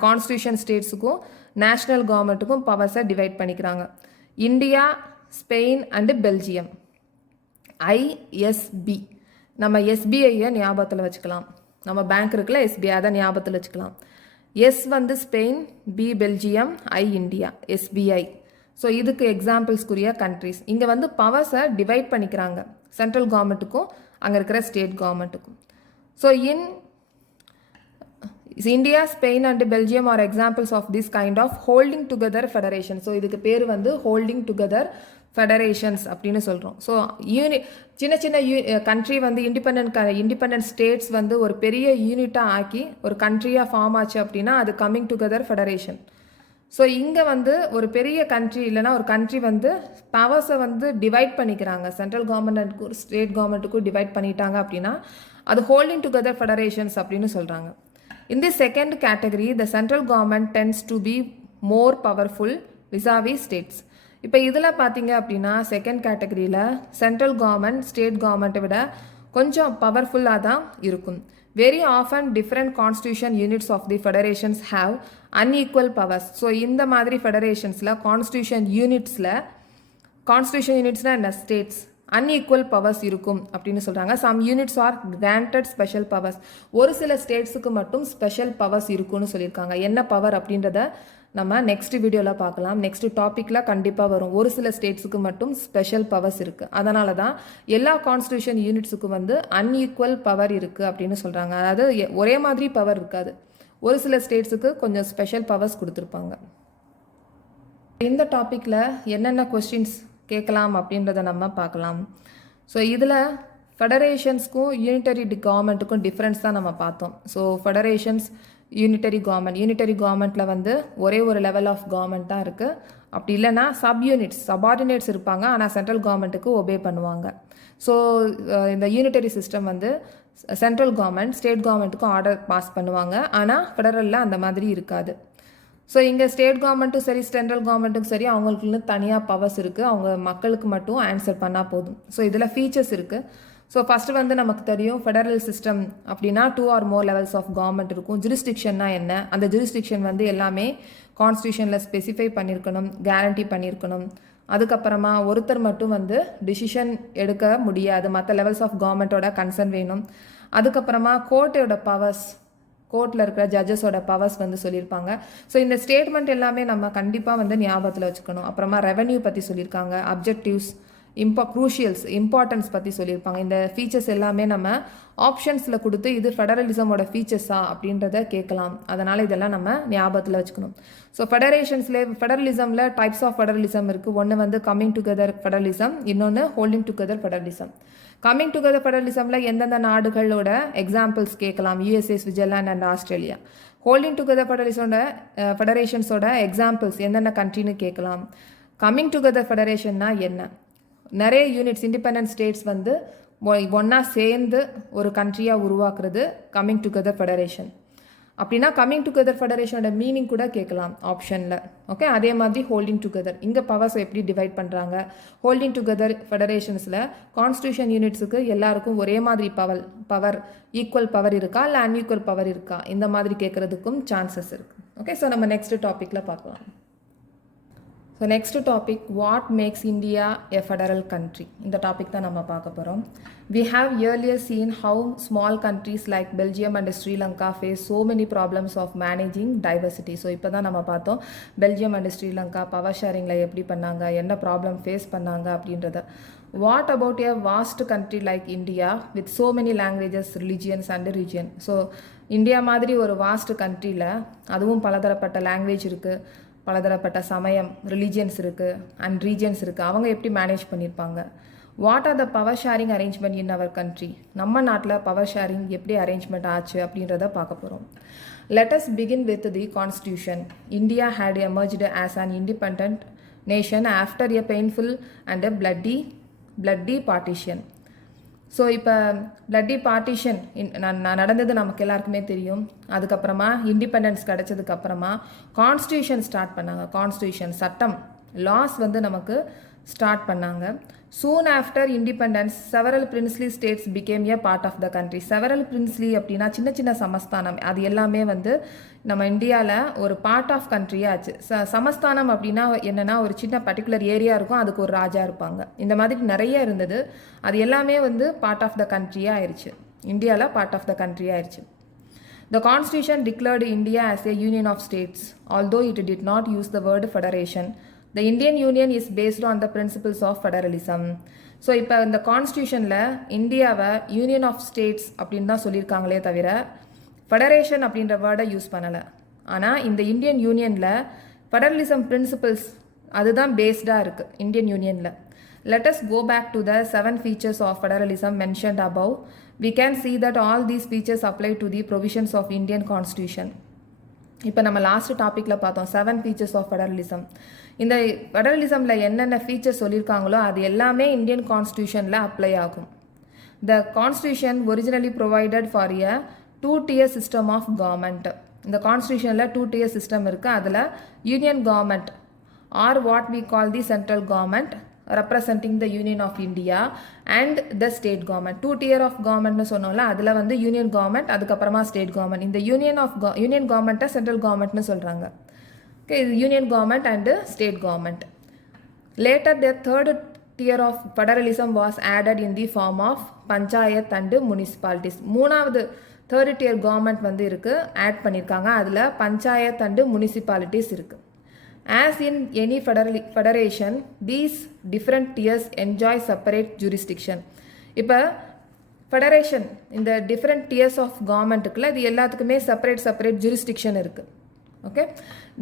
கான்ஸ்டியூஷன் ஸ்டேட்ஸுக்கும் நேஷ்னல் கவர்மெண்ட்டுக்கும் பவர்ஸை டிவைட் பண்ணிக்கிறாங்க. India Spain and Belgium. ISB நம்ம SBIயை ஞாபகத்தில் வச்சுக்கலாம். நம்ம பேங்க் இருக்குல்ல SBI, அதை ஞாபகத்தில் வச்சுக்கலாம். எஸ் வந்து ஸ்பெயின், பி பெல்ஜியம், ஐ இந்தியா, SBI. ஸோ இதுக்கு எக்ஸாம்பிள்ஸ்க்குரிய கண்ட்ரிஸ். இங்கே வந்து பவர்ஸை டிவைட் பண்ணிக்கிறாங்க சென்ட்ரல் கவர்மெண்ட்டுக்கும் அங்கே இருக்கிற ஸ்டேட் கவர்மெண்ட்டுக்கும். So India, Spain and Belgium are examples of this kind of holding together federation. So இதுக்கு பேர் வந்து holding together ஃபெடரேஷன்ஸ் அப்படின்னு சொல்கிறோம். ஸோ சின்ன சின்ன கண்ட்ரி வந்து இண்டிபெண்ட் ஸ்டேட்ஸ் வந்து ஒரு பெரிய யூனிட்டாக ஆக்கி ஒரு கண்ட்ரியாக ஃபார்ம் ஆச்சு அப்படின்னா அது கம்மிங் டுகெதர் ஃபெடரேஷன். ஸோ இங்கே வந்து ஒரு பெரிய கண்ட்ரி இல்லைனா ஒரு கண்ட்ரி வந்து பவர்ஸை வந்து டிவைட் பண்ணிக்கிறாங்க, சென்ட்ரல் கவர்மெண்ட்டுக்கும் ஸ்டேட் கவர்மெண்ட்டுக்கும் டிவைட் பண்ணிட்டாங்க அப்படின்னா அது ஹோல்டிங் டுகெதர் ஃபெடரேஷன்ஸ் அப்படின்னு சொல்கிறாங்க. In the second category, the central government tends to be more powerful vis-a-vis states. இப்போ இதில் பார்த்தீங்க அப்படின்னா செகண்ட் கேட்டகரியில் சென்ட்ரல் கவர்மெண்ட் ஸ்டேட் கவர்மெண்ட்டை விட கொஞ்சம் பவர்ஃபுல்லாக தான் இருக்கும். Very often different constitution units of the federations have unequal powers. So இந்த மாதிரி ஃபெடரேஷன்ஸில் கான்ஸ்டியூஷன் யூனிட்ஸ்னால் என்ன, ஸ்டேட்ஸ் அன்ஈக்குவல் பவர்ஸ் இருக்கும் அப்படின்னு சொல்கிறாங்க. Some units are granted special powers. ஒரு சில ஸ்டேட்ஸுக்கு மட்டும் ஸ்பெஷல் பவர்ஸ் இருக்குன்னு சொல்லியிருக்காங்க. என்ன பவர் அப்படின்றத நம்ம நெக்ஸ்ட் வீடியோவில் பார்க்கலாம். நெக்ஸ்ட் டாப்பிக்கில் கண்டிப்பாக வரும். ஒரு சில ஸ்டேட்ஸுக்கு மட்டும் ஸ்பெஷல் பவர்ஸ் இருக்குது. அதனால தான் எல்லா கான்ஸ்டியூஷன் யூனிட்ஸுக்கும் வந்து அன்ஈக்குவல் பவர் இருக்குது அப்படின்னு சொல்கிறாங்க. அதாவது ஒரே மாதிரி பவர் இருக்காது, ஒரு சில ஸ்டேட்ஸுக்கு கொஞ்சம் ஸ்பெஷல் பவர்ஸ் கொடுத்துருப்பாங்க. இந்த டாப்பிக்கில் என்னென்ன கொஸ்டின்ஸ் கேட்கலாம் அப்படின்றத நம்ம பார்க்கலாம். ஸோ இதில் ஃபெடரேஷன்ஸ்க்கும் யூனிட்டரி கவர்மெண்ட்டுக்கும் டிஃப்ரென்ஸ் தான் நம்ம பார்த்தோம். ஸோ ஃபெடரேஷன்ஸ், யூனிட்டரி கவர்மெண்ட்டில் வந்து ஒரே ஒரு லெவல் ஆஃப் கவர்மெண்ட் தான் இருக்குது. அப்படி இல்லைனா சபார்டினேட்ஸ் இருப்பாங்க, ஆனால் சென்ட்ரல் கவர்மெண்ட்டுக்கு ஒபே பண்ணுவாங்க. ஸோ இந்த யூனிட்டரி சிஸ்டம் வந்து சென்ட்ரல் கவர்மெண்ட் ஸ்டேட் கவர்மெண்ட்டுக்கும் ஆர்டர் பாஸ் பண்ணுவாங்க, ஆனால் ஃபெடரலில் அந்த மாதிரி இருக்காது. ஸோ இங்கே ஸ்டேட் கவர்மெண்ட்டும் சரி சென்ட்ரல் கவர்மெண்ட்டுக்கும் சரி அவங்களுக்குன்னு தனியாக பவர்ஸ் இருக்குது, அவங்க மக்களுக்கு மட்டும் ஆன்சர் பண்ணால் போதும். ஸோ இதில் ஃபீச்சர்ஸ் இருக்குது. ஸோ ஃபஸ்ட்டு வந்து நமக்கு தெரியும் ஃபெடரல் சிஸ்டம் அப்படின்னா 2 or more levels of government இருக்கும். ஜூரிஸ்டிக்ஷன்னா என்ன, அந்த ஜூரிஸ்டிக்ஷன் வந்து எல்லாமே கான்ஸ்டியூஷனில் ஸ்பெசிஃபை பண்ணியிருக்கணும், கேரண்டி பண்ணியிருக்கணும். அதுக்கப்புறமா ஒருத்தர் மட்டும் வந்து டிசிஷன் எடுக்க முடியாது, மற்ற லெவல்ஸ் ஆஃப் கவர்மெண்ட்டோட கன்சர்ன் வேணும். அதுக்கப்புறமா கோர்ட்டில் இருக்கிற ஜட்ஜஸோட பவர்ஸ் வந்து சொல்லியிருப்பாங்க. ஸோ இந்த ஸ்டேட்மெண்ட் எல்லாமே நம்ம கண்டிப்பாக வந்து ஞாபகத்தில் வச்சுக்கணும். அப்புறமா ரெவென்யூ பற்றி சொல்லியிருக்காங்க, அப்ஜெக்டிவ்ஸ், க்ரூஷியல்ஸ், இம்பார்ட்டன்ஸ் பற்றி சொல்லியிருப்பாங்க. இந்த ஃபீச்சர்ஸ் எல்லாமே நம்ம ஆப்ஷன்ஸில் கொடுத்து இது ஃபெடரலிசமோட ஃபீச்சர்ஸா அப்படின்றத கேட்கலாம். அதனால் இதெல்லாம் நம்ம ஞாபகத்தில் வச்சுக்கணும். ஸோ ஃபெடரலிசமில் டைப்ஸ் ஆஃப் ஃபெடரலிசம் இருக்குது. ஒன்று வந்து கம்மிங் டுகெதர் ஃபெடரலிசம், இன்னொன்று holding together federalism. Coming together ஃபெடரலிசமில் எந்தெந்த நாடுகளோட எக்ஸாம்பிள்ஸ் கேட்கலாம், USA, Switzerland and Australia. Holding together ஃபெடரேஷன்ஸோட எக்ஸாம்பிள்ஸ் எந்தெந்த கண்ட்ரின்னு கேட்கலாம். கம்மிங் டுகெதர் ஃபெடரேஷன்னா என்ன, நிறைய யூனிட்ஸ் இண்டிபெண்டன்ட் ஸ்டேட்ஸ் வந்து ஒன்றா சேர்ந்து ஒரு கண்ட்ரியாக உருவாக்குறது கம்மிங் டுகெதர் ஃபெடரேஷன். அப்படின்னா கம்மிங் டுகெதர் ஃபெடரேஷனோட மீனிங் கூட கேட்கலாம் ஆப்ஷனில். ஓகே, அதே மாதிரி ஹோல்டிங் டுகெதர், இங்கே பவர்ஸ் எப்படி டிவைட் பண்ணுறாங்க. ஹோல்டிங் டுகெதர் ஃபெடரேஷன்ஸில் கான்ஸ்டியூஷன் யூனிட்ஸுக்கு எல்லாருக்கும் ஒரே மாதிரி பவர் ஈக்குவல் பவர் இருக்கா இல்லை அன்ஈக்குவல் பவர் இருக்கா, இந்த மாதிரி கேட்குறதுக்கும் சான்சஸ் இருக்குது. ஓகே, ஸோ நம்ம நெக்ஸ்ட் டாப்பிக்கில் பார்க்கலாம். So next topic, what makes India a federal country. இந்த டாபிக் தான் நம்ம பார்க்க போகிறோம். We have earlier seen how small countries like Belgium and Sri Lanka face so many problems of managing diversity. So இப்போ தான் நம்ம பார்த்தோம் பெல்ஜியம் அண்ட் ஸ்ரீலங்கா பவர் ஷேரிங்கில் எப்படி பண்ணாங்க, என்ன ப்ராப்ளம் ஃபேஸ் பண்ணாங்க அப்படின்றத. What about a vast country like India with so many languages, religions and region. So India மாதிரி ஒரு வாஸ்ட் கண்ட்ரியில் அதுவும் பலதரப்பட்ட லாங்குவேஜ் இருக்குது, பலதரப்பட்ட சமயம், ரிலிஜியன்ஸ் இருக்குது அண்ட் ரீஜியன்ஸ் இருக்குது, அவங்க எப்படி மேனேஜ் பண்ணியிருப்பாங்க. What are the power sharing arrangement in our country, நம்ம நாட்டில் பவர் ஷேரிங் எப்படி அரேஞ்ச்மெண்ட் ஆச்சு அப்படின்றத பார்க்க போகிறோம். Let us begin with the constitution. India had emerged as an independent nation after a painful and a bloody partition. So இப்போ bloody partition நடந்தது நமக்கு எல்லாருக்குமே தெரியும். அதுக்கப்புறமா இண்டிபெண்டன்ஸ் கிடச்சதுக்கப்புறமா கான்ஸ்டியூஷன் ஸ்டார்ட் பண்ணாங்க. கான்ஸ்டியூஷன் சட்டம், லாஸ் வந்து நமக்கு ஸ்டார்ட் பண்ணாங்க. Soon after independence, several princely states became a part of the country. Several princely அப்படின்னா சின்ன சின்ன சமஸ்தானம், அது எல்லாமே வந்து நம்ம இந்தியாவில் ஒரு பார்ட் ஆஃப் கண்ட்ரியாக ஆச்சு. சமஸ்தானம் அப்படின்னா என்னென்னா ஒரு சின்ன பர்டிகுலர் ஏரியா இருக்கும், அதுக்கு ஒரு ராஜா இருப்பாங்க. இந்த மாதிரி நிறைய இருந்தது. அது எல்லாமே வந்து பார்ட் ஆஃப் த கண்ட்ரியாக ஆயிடுச்சு. இந்தியாவில் பார்ட் ஆஃப் த கண்ட்ரியாக ஆயிடுச்சு. The Constitution declared India as a union of states, although it did not use the word federation. The Indian Union is based on the principles of federalism. So இப்போ இந்த கான்ஸ்டியூஷனில் இந்தியாவை union of states அப்படின்னு தான் சொல்லியிருக்காங்களே தவிர federation அப்படின்ற வேர்டை use பண்ணலை. ஆனால் இந்த இந்தியன் யூனியனில் ஃபெடரலிசம் பிரின்சிபல்ஸ் அதுதான் பேஸ்டாக இருக்குது இந்தியன் யூனியனில். Let us go back to the 7 features of federalism mentioned above. We can see that all these features apply to the provisions of Indian Constitution. இப்போ நம்ம லாஸ்ட் டாப்பிக்கில் பார்த்தோம் 7 features of federalism. இந்த ஃபெடரலிசமில் என்னென்ன ஃபீச்சர்ஸ் சொல்லியிருக்காங்களோ அது எல்லாமே Indian கான்ஸ்டியூஷனில் apply ஆகும். The Constitution originally provided for a 2-tier system of government. இந்த கான்ஸ்டியூஷனில் 2-tier system இருக்குது. அதில் union government or what we call the central government representing the Union of India and the state government. 2-tier of government சொன்னோம்ல, அதில் வந்து union government அதுக்கப்புறமா state government. இந்த union கவர்மெண்ட்டை central கவர்மெண்ட்னு சொல்கிறாங்க. Okay, union government and state government. Later the third tier of federalism was added in the form of panchayat and municipalities. மூணாவது third dear government வந்து இருக்குது, ஆட் பண்ணியிருக்காங்க. அதில் பஞ்சாயத் அண்டு முனிசிபாலிட்டிஸ் இருக்குது. As in any federation, these different tiers enjoy separate jurisdiction. இப்போ federation இந்த different tiers of கவர்மெண்ட்டுக்குள்ள இது எல்லாத்துக்குமே செப்பரேட் jurisdiction இருக்குது. Okay,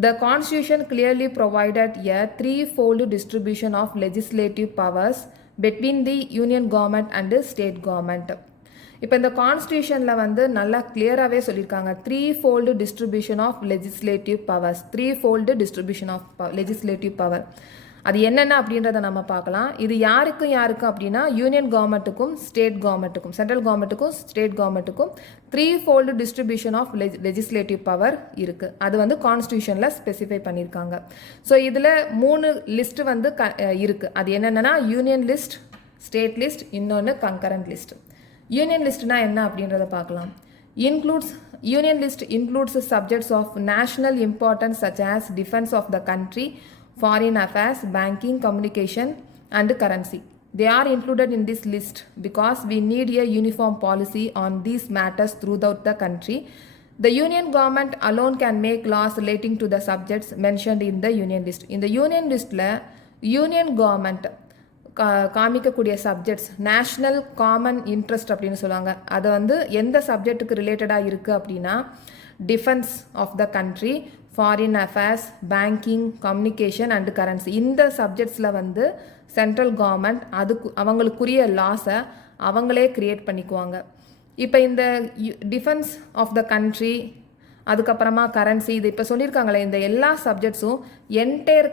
the Constitution clearly provided a threefold distribution of legislative powers between the union government and the state government. இப்போ இந்த கான்ஸ்டியூஷனில் வந்து நல்லா கிளியராகவே சொல்லியிருக்காங்க, threefold distribution of legislative powers. Threefold distribution of legislative power அது என்னென்ன அப்படின்றத நம்ம பார்க்கலாம். இது யாருக்கும் அப்படின்னா யூனியன் கவர்மெண்ட்டுக்கும் ஸ்டேட் கவர்மெண்ட்டுக்கும், சென்ட்ரல் கவர்மெண்ட்டுக்கும் ஸ்டேட் கவர்மெண்ட்டுக்கும் threefold distribution of legislative power இருக்குது. அது வந்து கான்ஸ்டியூஷனில் ஸ்பெசிஃபை பண்ணியிருக்காங்க. ஸோ இதில் 3 லிஸ்ட்டு வந்து இருக்குது. அது என்னென்னா யூனியன் லிஸ்ட், ஸ்டேட் லிஸ்ட், இன்னொன்று கங்கரண்ட் லிஸ்ட். யூனியன் லிஸ்ட்னா என்ன அப்படின்றத பார்க்கலாம். Union list includes subjects of national importance such as defence of the country, foreign affairs, banking, communication and currency. They are included in this list because we need a uniform policy on these matters throughout the country. The union government alone can make laws relating to the subjects mentioned in the union list. In the union listல union government காமிக்கக்கூடிய subjects national common interest அப்படின்னு சொல்லுவாங்க. அது வந்து எந்த சப்ஜெக்ட்டுக்கு ரிலேட்டடாக இருக்குது அப்படின்னா defence of the country, foreign affairs, banking, communication and currency. இந்த சப்ஜெக்ட்ஸில் வந்து சென்ட்ரல் கவர்மெண்ட் அவங்களுக்குரிய லாஸை அவங்களே க்ரியேட் பண்ணிக்குவாங்க. இப்போ இந்த டிஃபென்ஸ் ஆஃப் த கண்ட்ரி, அதுக்கப்புறமா கரன்சி, இது இப்போ சொல்லியிருக்காங்களே இந்த எல்லா சப்ஜெக்ட்ஸும் என்டையர்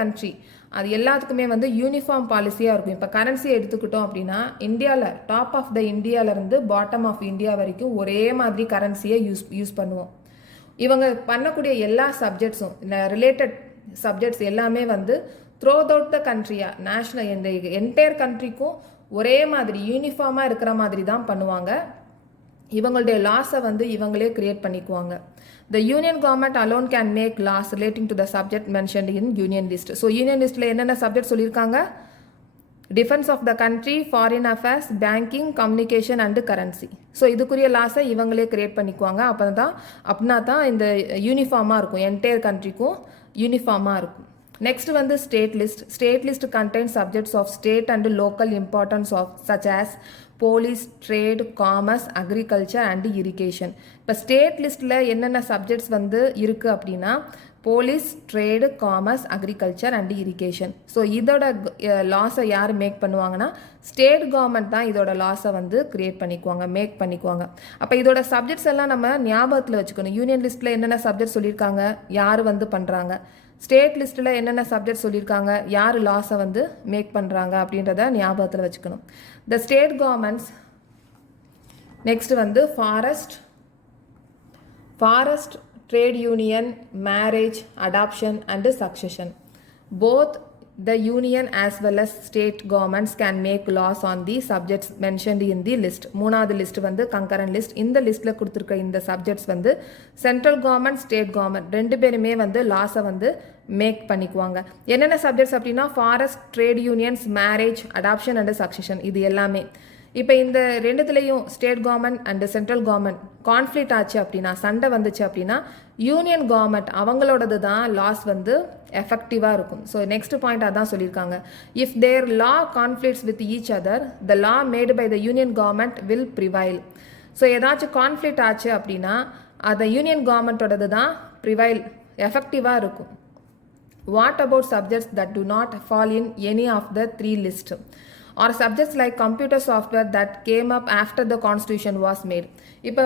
கண்ட்ரி அது எல்லாத்துக்குமே வந்து யூனிஃபார்ம் பாலிசியாக இருக்கும். இப்போ கரன்சி எடுத்துக்கிட்டோம் அப்படின்னா இந்தியாவில் டாப் ஆஃப் த இந்தியாவிலேருந்து பாட்டம் ஆஃப் இந்தியா வரைக்கும் ஒரே மாதிரி கரன்சியை யூஸ் பண்ணுவோம். இவங்க பண்ணக்கூடிய எல்லா சப்ஜெக்ட்ஸும் ரிலேட்டட் சப்ஜெக்ட்ஸ் எல்லாமே வந்து த்ரூ அவுட் த கண்ட்ரியாக நேஷ்னல் இந்த என்டையர் கண்ட்ரிக்கும் ஒரே மாதிரி யூனிஃபார்மாக இருக்கிற மாதிரி தான் பண்ணுவாங்க. இவங்களுடைய லாஸை வந்து இவங்களே கிரியேட் பண்ணிக்குவாங்க. The union government alone can make laws relating to the subject mentioned in union list. So union listல என்னென்ன சப்ஜெக்ட் சொல்லியிருக்காங்க? Defence of the country, foreign affairs, banking, communication and currency. So இதுக்குரிய லாஸை இவங்களே கிரியேட் பண்ணிக்குவாங்க. அப்படின்னா தான் இந்த யூனிஃபார்மாக இருக்கும், என்டையர் கண்ட்ரிக்கும் யூனிஃபார்மாக இருக்கும். நெக்ஸ்ட் வந்து state list. State list contains subjects of state and local importance of such as police, trade, commerce, agriculture and irrigation. இப்போ ஸ்டேட் லிஸ்ட்டில் என்னென்ன சப்ஜெக்ட்ஸ் வந்து இருக்குது அப்படின்னா police, trade, commerce, agriculture and irrigation. So இதோட லாஸை யார் மேக் பண்ணுவாங்கன்னா ஸ்டேட் கவர்மெண்ட் தான் இதோட லாஸை வந்து கிரியேட் பண்ணிக்குவாங்க, மேக் பண்ணிக்குவாங்க. அப்போ இதோட சப்ஜெக்ட்ஸ் எல்லாம் நம்ம ஞாபகத்தில் வச்சுக்கணும். யூனியன் லிஸ்ட்டில் என்னென்ன சப்ஜெக்ட் சொல்லியிருக்காங்க, யார் வந்து பண்ணுறாங்க, ஸ்டேட் லிஸ்ட்டில் என்னென்ன சப்ஜெக்ட் சொல்லியிருக்காங்க, யார் லாஸை வந்து மேக் பண்ணுறாங்க அப்படின்றத ஞாபகத்தில் வச்சுக்கணும். த ஸ்டேட் கவர்மெண்ட்ஸ் நெக்ஸ்ட் வந்து forest, trade union, marriage, adoption and succession. both the union as well as state governments can make laws on the subjects mentioned in the list. மூணாவது லிஸ்ட் வந்து கங்கரண்ட் list. இந்த லிஸ்ட்டில் கொடுத்துருக்க இந்த subjects வந்து central government state government ரெண்டு பேருமே வந்து லாஸை வந்து மேக் பண்ணிக்குவாங்க. என்னென்ன சப்ஜெக்ட்ஸ் அப்படின்னா forest, trade unions, marriage, adoption and succession, இது எல்லாமே. இப்போ இந்த ரெண்டுத்துலேயும் state government and central government conflict ஆச்சு அப்படின்னா, சண்டை வந்துச்சு அப்படின்னா, யூனியன் கவர்மெண்ட் அவங்களோடது தான் லாஸ் வந்து எஃபெக்டிவாக இருக்கும். ஸோ நெக்ஸ்ட் பாயிண்ட் அதான் சொல்லியிருக்காங்க. If there law conflicts with each other, the law made by the union government will prevail. So ஏதாச்சும் கான்ஃப்ளிக்ட் ஆச்சு அப்படின்னா அதை யூனியன் கவர்மெண்ட்டோடது தான் ப்ரிவைல், எஃபெக்டிவாக இருக்கும். What about subjects that do not fall in any of the three list or subjects like computer software that came up after the constitution was made? இப்போ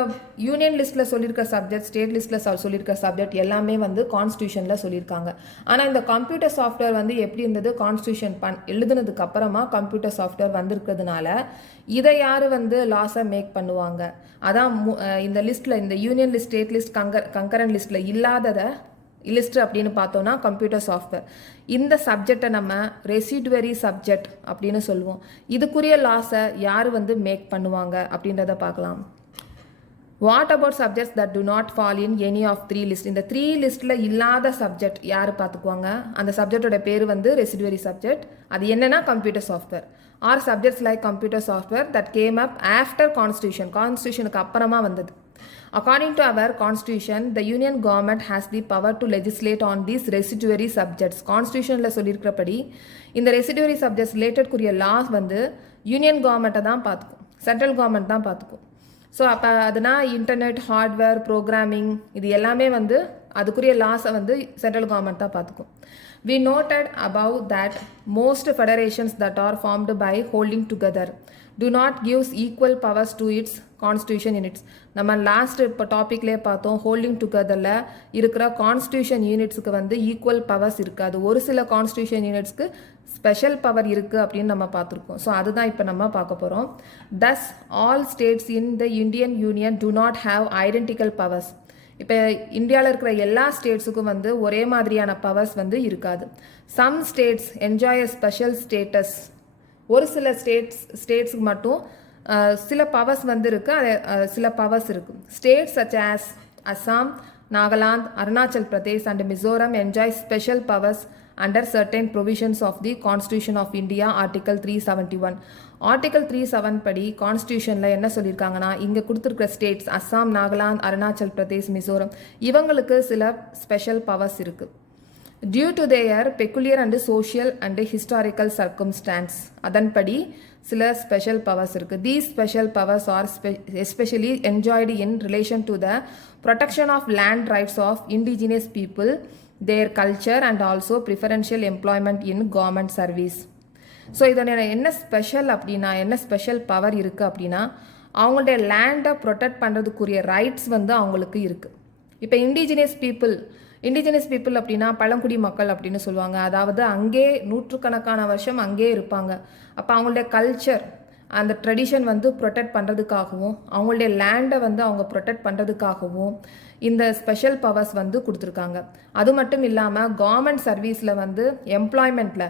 union லிஸ்ட்டில் சொல்லியிருக்க சப்ஜெக்ட், ஸ்டேட் லிஸ்ட்டில் சொல்லியிருக்க subject எல்லாமே வந்து கான்ஸ்டியூஷனில் சொல்லியிருக்காங்க. ஆனால் இந்த கம்ப்யூட்டர் சாஃப்ட்வேர் வந்து எப்படி இருந்தது, கான்ஸ்டியூஷன் எழுதுனதுக்கு அப்புறமா கம்ப்யூட்டர் சாஃப்ட்வேர் வந்திருக்கிறதுனால இதை யார் வந்து லாஸை மேக் பண்ணுவாங்க? அதான் இந்த லிஸ்ட்டில், இந்த யூனியன் லிஸ்ட், ஸ்டேட் லிஸ்ட், கங்கரண்ட் லிஸ்ட்டில் இல்லாததை லிஸ்ட் அப்படின்னு பார்த்தோன்னா கம்ப்யூட்டர் சாஃப்ட்வேர். இந்த சப்ஜெக்டை நம்ம ரெசிடுவரி சப்ஜெக்ட் அப்படின்னு சொல்லுவோம். இதுக்குரிய லாஸை யார் வந்து மேக் பண்ணுவாங்க அப்படின்றத பார்க்கலாம். What about subjects that do not fall in any of three list? இந்த த்ரீ லிஸ்ட்டில் இல்லாத சப்ஜெக்ட் யார் பார்த்துக்குவாங்க? அந்த சப்ஜெக்டோட பேர் வந்து ரெசிடுவரி சப்ஜெக்ட். அது என்னன்னா computer software. Or subjects like computer software that came up after constitution, கான்ஸ்டியூஷனுக்கு அப்புறமா வந்தது. According to our constitution, the union government has the power to legislate on these residuary subjects. Constitutionல சொல்லியிருக்கிறபடி இந்த ரெசிடுவரி சப்ஜெக்ட்ஸ் ரிலேட்டட்குரிய லாஸ் வந்து union கவர்மெண்ட்டை தான் பார்த்துக்கும், central government தான் பார்த்துக்கும். ஸோ அப்போ அதுனா இன்டர்நெட், ஹார்ட்வேர், ப்ரோக்ராமிங், இது எல்லாமே வந்து அதுக்குரிய லாஸை வந்து சென்ட்ரல் கவர்மெண்ட் தான் பார்த்துக்கும். We noted above that most federations that are formed by holding together do not give equal powers to its constitution units. நம்ம லாஸ்ட் இப்போ டாப்பிக்லேயே பார்த்தோம், ஹோல்டிங் டுகெதரில் இருக்கிற கான்ஸ்டியூஷன் யூனிட்ஸுக்கு வந்து ஈக்குவல் பவர்ஸ் இருக்காது. ஒரு சில கான்ஸ்டியூஷன் யூனிட்ஸ்க்கு ஸ்பெஷல் பவர் இருக்குது அப்படின்னு நம்ம பார்த்துருக்கோம். ஸோ அதுதான் இப்போ நம்ம பார்க்க போகிறோம். Thus all states in the Indian union do not have identical powers. இப்போ இந்தியாவில் இருக்கிற எல்லா ஸ்டேட்ஸுக்கும் வந்து ஒரே மாதிரியான பவர்ஸ் வந்து இருக்காது. Some states enjoy a special status. ஒரு சில ஸ்டேட்ஸுக்கு மட்டும் சில பவர்ஸ் வந்து இருக்குது, சில பவர்ஸ் இருக்குது. States such as Assam, Nagaland, Arunachal Pradesh and Mizoram enjoy special powers under certain provisions of the constitution of India article 371. Article 37 படி கான்ஸ்டியூஷனில் என்ன சொல்லியிருக்காங்கன்னா, இங்கே கொடுத்துருக்கிற ஸ்டேட்ஸ் அஸ்ஸாம், நாகாலாந்து, அருணாச்சல் பிரதேஷ், மிசோரம் இவங்களுக்கு சில ஸ்பெஷல் பவர்ஸ் இருக்குது. Due to their peculiar and social and historical circumstances, அதன்படி சில ஸ்பெஷல் பவர்ஸ் இருக்குது. These special powers are especially enjoyed in relation to the protection of land rights of indigenous people, their culture and also preferential employment in government service. So இதோட என்ன special அப்படின்னா, என்ன special power இருக்குது அப்படின்னா, அவங்களுடைய லேண்டை protect பண்ணுறதுக்குரிய rights வந்து அவங்களுக்கு இருக்குது. இப்போ இண்டிஜினியஸ் பீப்புள் அப்படின்னா பழங்குடி மக்கள் அப்படின்னு சொல்லுவாங்க. அதாவது அங்கே நூற்றுக்கணக்கான வருஷம் அங்கே இருப்பாங்க. அப்போ அவங்களுடைய கல்ச்சர், அந்த ட்ரெடிஷன் வந்து ப்ரொடெக்ட் பண்ணுறதுக்காகவும், அவங்களுடைய லேண்டை வந்து அவங்க ப்ரொடெக்ட் பண்ணுறதுக்காகவும் இந்த ஸ்பெஷல் பவர்ஸ் வந்து கொடுத்துருக்காங்க. அது மட்டும் இல்லாமல் கவர்மெண்ட் சர்வீஸில் வந்து எம்ப்ளாய்மெண்ட்டில்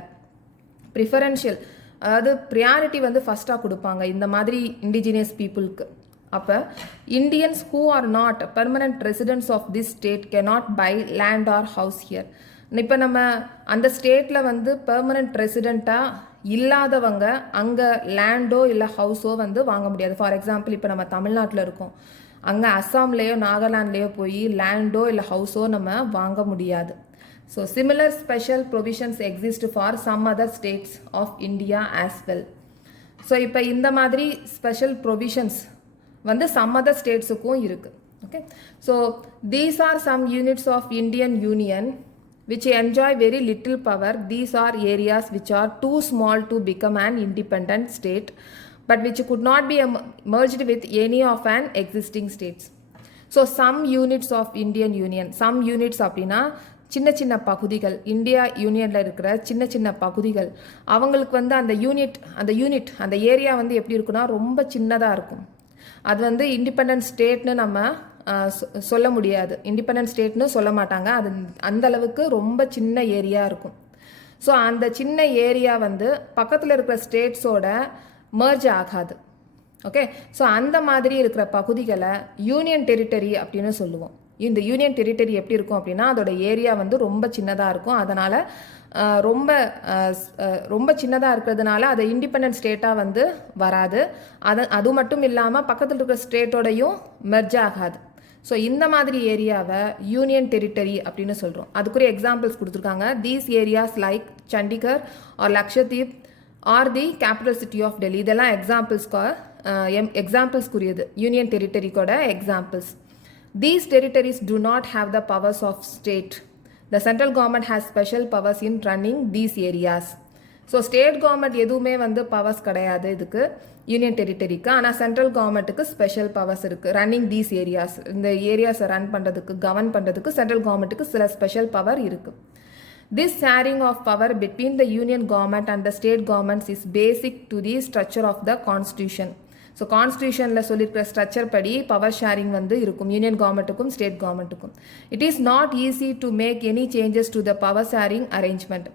ப்ரிஃபரன்ஷியல், அதாவது ப்ரியாரிட்டி வந்து ஃபஸ்ட்டாக கொடுப்பாங்க இந்த மாதிரி இண்டிஜினியஸ் பீப்புளுக்கு. அப்போ Indians who are not permanent residents of this state cannot buy land or house here. இப்போ நம்ம அந்த ஸ்டேட்டில் வந்து பெர்மனன்ட் ரெசிடெண்ட்டாக இல்லாதவங்க அங்கே லேண்டோ இல்லை ஹவுஸோ வந்து வாங்க முடியாது. ஃபார் எக்ஸாம்பிள் இப்போ நம்ம தமிழ்நாட்டில் இருக்கோம், அங்கே அஸ்ஸாம்லேயோ நாகாலாண்ட்லேயோ போய் லேண்டோ இல்லை ஹவுஸோ நம்ம வாங்க முடியாது. So similar special provisions exist for some other states of India as well. So இப்போ இந்த மாதிரி ஸ்பெஷல் ப்ரொவிஷன்ஸ் வந்து சம் அதர் ஸ்டேட்ஸுக்கும் இருக்குது. Okay, so these are some units of Indian union which enjoy very little power. These are areas which are too small to become an independent state, but which could not be merged with any of an existing states. So some units of Indian Union, some units அப்படின்னா சின்ன சின்ன பகுதிகள், India யூனியனில் இருக்கிற சின்ன சின்ன பகுதிகள், அவங்களுக்கு வந்து அந்த ஏரியா வந்து எப்படி இருக்குன்னா ரொம்ப சின்னதாக இருக்கும். அது வந்து இண்டிபெண்டன்ட் ஸ்டேட்னு நம்ம சொல்ல முடியாது, இண்டிபெண்டன்ட் ஸ்டேட்னு சொல்ல மாட்டாங்க. அது அந்த அளவுக்கு ரொம்ப சின்ன ஏரியா இருக்கும். ஸோ அந்த சின்ன ஏரியா வந்து பக்கத்தில் இருக்கிற ஸ்டேட்ஸோட மர்ஜ் ஆகாது. ஓகே, ஸோ அந்த மாதிரி இருக்கிற பகுதிகளை யூனியன் டெரிட்டரி அப்படின்னு சொல்லுவோம். இந்த யூனியன் டெரிட்டரி எப்படி இருக்கும் அப்படின்னா அதோட ஏரியா வந்து ரொம்ப சின்னதாக இருக்கும். அதனால் ரொம்ப சின்னதாக இருக்கிறதுனால அதை இண்டிபெண்டன்ட் ஸ்டேட்டாக வந்து வராது. அது மட்டும் இல்லாமல் பக்கத்தில் இருக்கிற ஸ்டேட்டோடையும் மெர்ஜ் ஆகாது. ஸோ இந்த மாதிரி ஏரியாவை யூனியன் டெரிட்டரி அப்படின்னு சொல்கிறோம். அதுக்குரிய எக்ஸாம்பிள்ஸ் கொடுத்துருக்காங்க. These areas like Chandigarh or Lakshadweep or the capital city of Delhi. இதெல்லாம் எக்ஸாம்பிள்ஸ்க்குரியது, யூனியன் டெரிட்டரிக்கோட examples. These territories do not have the powers of state. The central government has special powers in running these areas. So state government எதுவுமே வந்து powers கிடையாது இதுக்கு, union டெரிட்டரிக்கு. ஆனால் central கவர்மெண்ட்டுக்கு special powers இருக்குது. ரன்னிங் தீஸ் ஏரியாஸ், இந்த ஏரியாஸை run பண்ணுறதுக்கு, govern பண்ணுறதுக்கு சென்ட்ரல் கவர்மெண்ட்டுக்கு சில ஸ்பெஷல் பவர் இருக்குது. This sharing of power between the union government and the state governments is basic to the structure of the constitution. So கான்ஸ்டியூஷனில் சொல்லியிருக்கிற structure படி பவர் ஷேரிங் வந்து இருக்கும் யூனியன் கவர்மெண்ட்டுக்கும் ஸ்டேட் கவர்மெண்ட்டுக்கும். It is not easy to make any changes to the power sharing arrangement.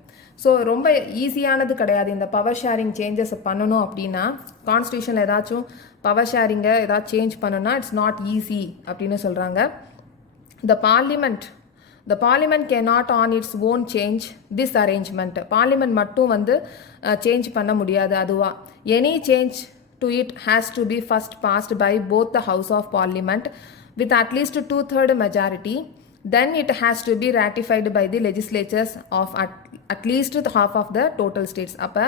So ரொம்ப ஈஸியானது கிடையாது இந்த பவர் ஷேரிங் சேஞ்சஸ் பண்ணணும் அப்படின்னா. கான்ஸ்டியூஷனில் ஏதாச்சும் பவர் ஷேரிங்கை ஏதாச்சும் சேஞ்ச் பண்ணணும்னா இட்ஸ் நாட் ஈஸி அப்படின்னு சொல்கிறாங்க. The parliament cannot on its own change this arrangement. Parliament மட்டும் வந்து சேஞ்ச் பண்ண முடியாது அதுவா. Any change to it has to be first passed by both the House of Parliament with at least 2/3 majority. Then it has to be ratified by the legislatures of at least half of the total states. அப்போ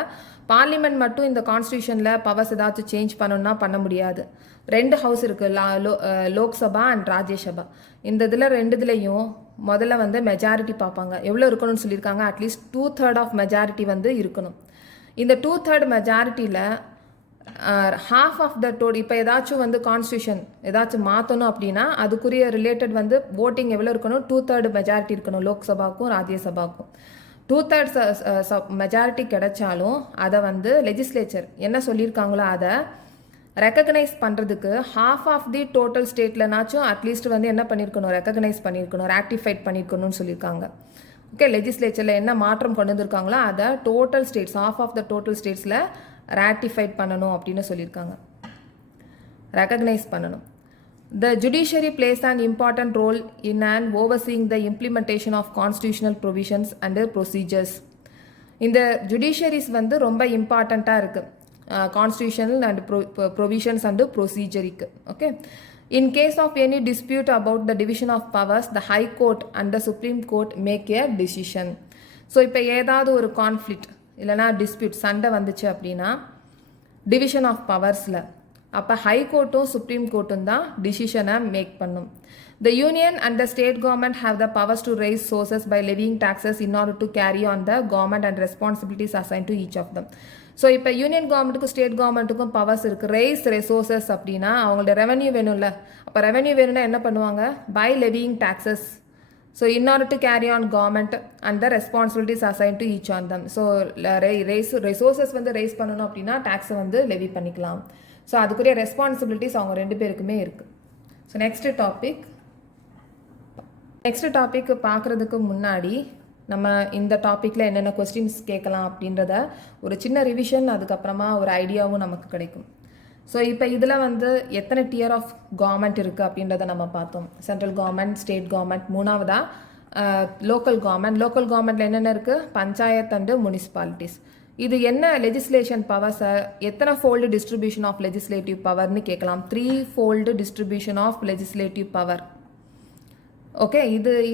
parliament மட்டும் இந்த கான்ஸ்டியூஷனில் powers ஏதாச்சும் change பண்ணணும்னா பண்ண முடியாது. 2 house இருக்குது, Lok Sabha and Rajya Sabha. இந்த இதில் ரெண்டுத்துலேயும் முதல்ல வந்து மெஜாரிட்டி பார்ப்பாங்க. எவ்வளோ இருக்கணும்னு சொல்லியிருக்காங்க, அட்லீஸ்ட் 2/3 ஆஃப் மெஜாரிட்டி வந்து இருக்கணும். இந்த 2/3 மெஜாரிட்டியில் half ஆஃப் த இப்போ ஏதாச்சும் வந்து கான்ஸ்டியூஷன் ஏதாச்சும் மாற்றணும் அப்படின்னா அதுக்குரிய ரிலேட்டட் வந்து ஓட்டிங் எவ்வளோ இருக்கணும், 2/3 மெஜாரிட்டி இருக்கணும் லோக்சபாக்கும் ராஜ்யசபாக்கும். 2/3 மெஜாரிட்டி கிடைச்சாலும் அதை வந்து லெஜிஸ்லேச்சர் என்ன சொல்லியிருக்காங்களோ அதை ரெக்கக்னைஸ் பண்ணுறதுக்கு half ஆஃப் தி டோட்டல் ஸ்டேட்லனாச்சும் அட்லீஸ்ட் வந்து என்ன பண்ணியிருக்கணும், ரெக்கக்னைஸ் பண்ணியிருக்கணும், ராட்டிஃபைட் பண்ணியிருக்கணும்னு சொல்லியிருக்காங்க. ஓகே, லெஜிஸ்லேச்சரில் என்ன மாற்றம் கொண்டு வந்திருக்காங்களோ அதை total states, half of the total ஸ்டேட்ஸில் ராட்டிஃபைட் பண்ணணும் அப்படின்னு சொல்லியிருக்காங்க, ரெக்கக்னைஸ் பண்ணணும். The judiciary plays an important role in and overseeing the implementation of constitutional provisions and procedures. இந்த ஜுடிஷியரிஸ் வந்து ரொம்ப இம்பார்ட்டண்ட்டாக இருக்குது கான்ஸ்டியூஷனல் அண்ட் ப்ரொவிஷன்ஸ் அண்ட் ப்ரொசீஜருக்கு. Okay, in case of any dispute about the division of powers, the High Court and the Supreme Court make a decision. So இப்போ ஏதாவது ஒரு conflict இல்லைனா டிஸ்பியூட் சண்டை வந்துச்சு அப்படின்னா டிவிஷன் ஆஃப் பவர்ஸில் அப்போ ஹைகோர்ட்டும் சுப்ரீம் கோர்ட்டும் தான் டிசிஷனை மேக் பண்ணும். The union and the state government have the powers to raise sources by levying taxes in order to carry on the government and responsibilities assign to each of them. So இப்போ union கவர்மெண்ட்டுக்கும் state கவர்மெண்ட்டுக்கும் powers இருக்குது. Raise resources அப்படின்னா அவங்களோட revenue வேணும்ல, அப்போ revenue வேணும்னா என்ன பண்ணுவாங்க, by levying taxes. So in order to carry on government and the responsibilities assigned to each on them. So resources வந்து raise பண்ணணும் அப்படின்னா டேக்ஸை வந்து லெவி பண்ணிக்கலாம். ஸோ அதுக்குரிய ரெஸ்பான்சிபிலிட்டிஸ் அவங்க 2 பேருக்குமே இருக்குது. ஸோ நெக்ஸ்ட் டாபிக் பார்க்குறதுக்கு முன்னாடி நம்ம இந்த டாப்பிக்கில் என்னென்ன கொஸ்டின்ஸ் கேட்கலாம் அப்படின்றத ஒரு சின்ன ரிவிஷன், அதுக்கப்புறமா ஒரு ஐடியாவும் நமக்கு கிடைக்கும். ஸோ இப்போ இதில் வந்து எத்தனை டியர் ஆஃப் கவர்மெண்ட் இருக்குது அப்படின்றத நம்ம பார்த்தோம். சென்ட்ரல் கவர்மெண்ட், ஸ்டேட் கவர்மெண்ட், மூணாவதாக லோக்கல் கவர்மெண்ட்டில் என்னென்ன இருக்குது, பஞ்சாயத்து அண்டு முனிசிபாலிட்டிஸ். இது என்ன லெஜிஸ்லேஷன் பவர்ஸை எத்தனை ஃபோல்டு டிஸ்ட்ரிபியூஷன் ஆஃப் லெஜிஸ்லேட்டிவ் பவர்னு கேட்கலாம். 3-fold distribution of legislative power. Okay,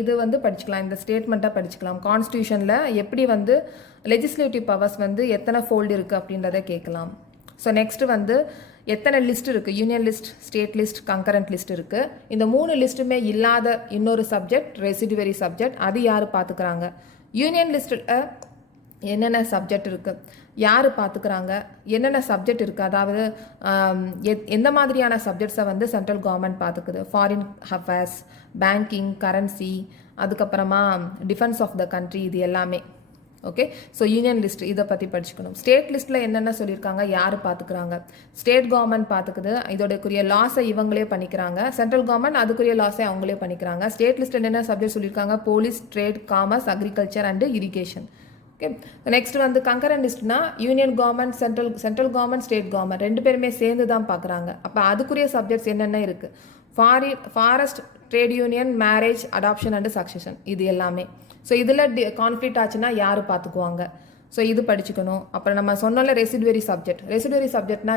இது வந்து படிச்சுக்கலாம், இந்த ஸ்டேட்மெண்ட்டாக படிச்சுக்கலாம். கான்ஸ்டியூஷனில் எப்படி வந்து லெஜிஸ்லேட்டிவ் பவர்ஸ் வந்து எத்தனை ஃபோல்டு இருக்குது அப்படின்றத கேட்கலாம். ஸோ நெக்ஸ்ட்டு வந்து எத்தனை லிஸ்ட் இருக்குது, union list, state list, concurrent list இருக்குது. இந்த 3 லிஸ்ட்டுமே இல்லாத இன்னொரு சப்ஜெக்ட் ரெசிடுவரி சப்ஜெக்ட், அது யார் பார்த்துக்கிறாங்க, யூனியன் லிஸ்ட்டில் என்னென்ன சப்ஜெக்ட் இருக்குது, யார் பார்த்துக்கிறாங்க, என்னென்ன சப்ஜெக்ட் இருக்குது, அதாவது எந்த மாதிரியான சப்ஜெக்ட்ஸை வந்து சென்ட்ரல் கவர்மெண்ட் பார்த்துக்குது, ஃபாரின் அஃபேர்ஸ், பேங்கிங், கரன்சி, அதுக்கப்புறமா டிஃபென்ஸ் ஆஃப் த கண்ட்ரி, இது எல்லாமே. ஓகே, ஸோ யூனியன் லிஸ்ட் இதை பற்றி படிச்சுக்கணும். ஸ்டேட் லிஸ்ட்டில் என்னென்ன சொல்லியிருக்காங்க, யார் பார்த்துக்கிறாங்க, ஸ்டேட் கவர்மெண்ட் பார்த்துக்குது, இதோடக்குரிய லாஸை இவங்களே பண்ணிக்கிறாங்க. சென்ட்ரல் கவர்மெண்ட் அதுக்குரிய லாஸை அவங்களே பண்ணிக்கிறாங்க. ஸ்டேட் லிஸ்ட் என்னென்ன சப்ஜெக்ட் சொல்லியிருக்காங்க, police, trade, commerce, agriculture and irrigation. Okay. Next வந்து கங்கரண்ட் லிஸ்ட்னா union government, central government, state government ரெண்டு பேருமே சேர்ந்து தான் பார்க்குறாங்க. அப்போ அதுக்குரிய சப்ஜெக்ட்ஸ் என்னென்ன இருக்குது? Forest, trade union, marriage, adoption and succession, இது எல்லாமே. ஸோ இதில் கான்ஃப்ளிக்ட் ஆச்சுன்னா யார் பார்த்துக்குவாங்க? ஸோ இது படிச்சுக்கணும். அப்புறம் நம்ம சொன்னால ரெசிடுவரி சப்ஜெக்ட்னா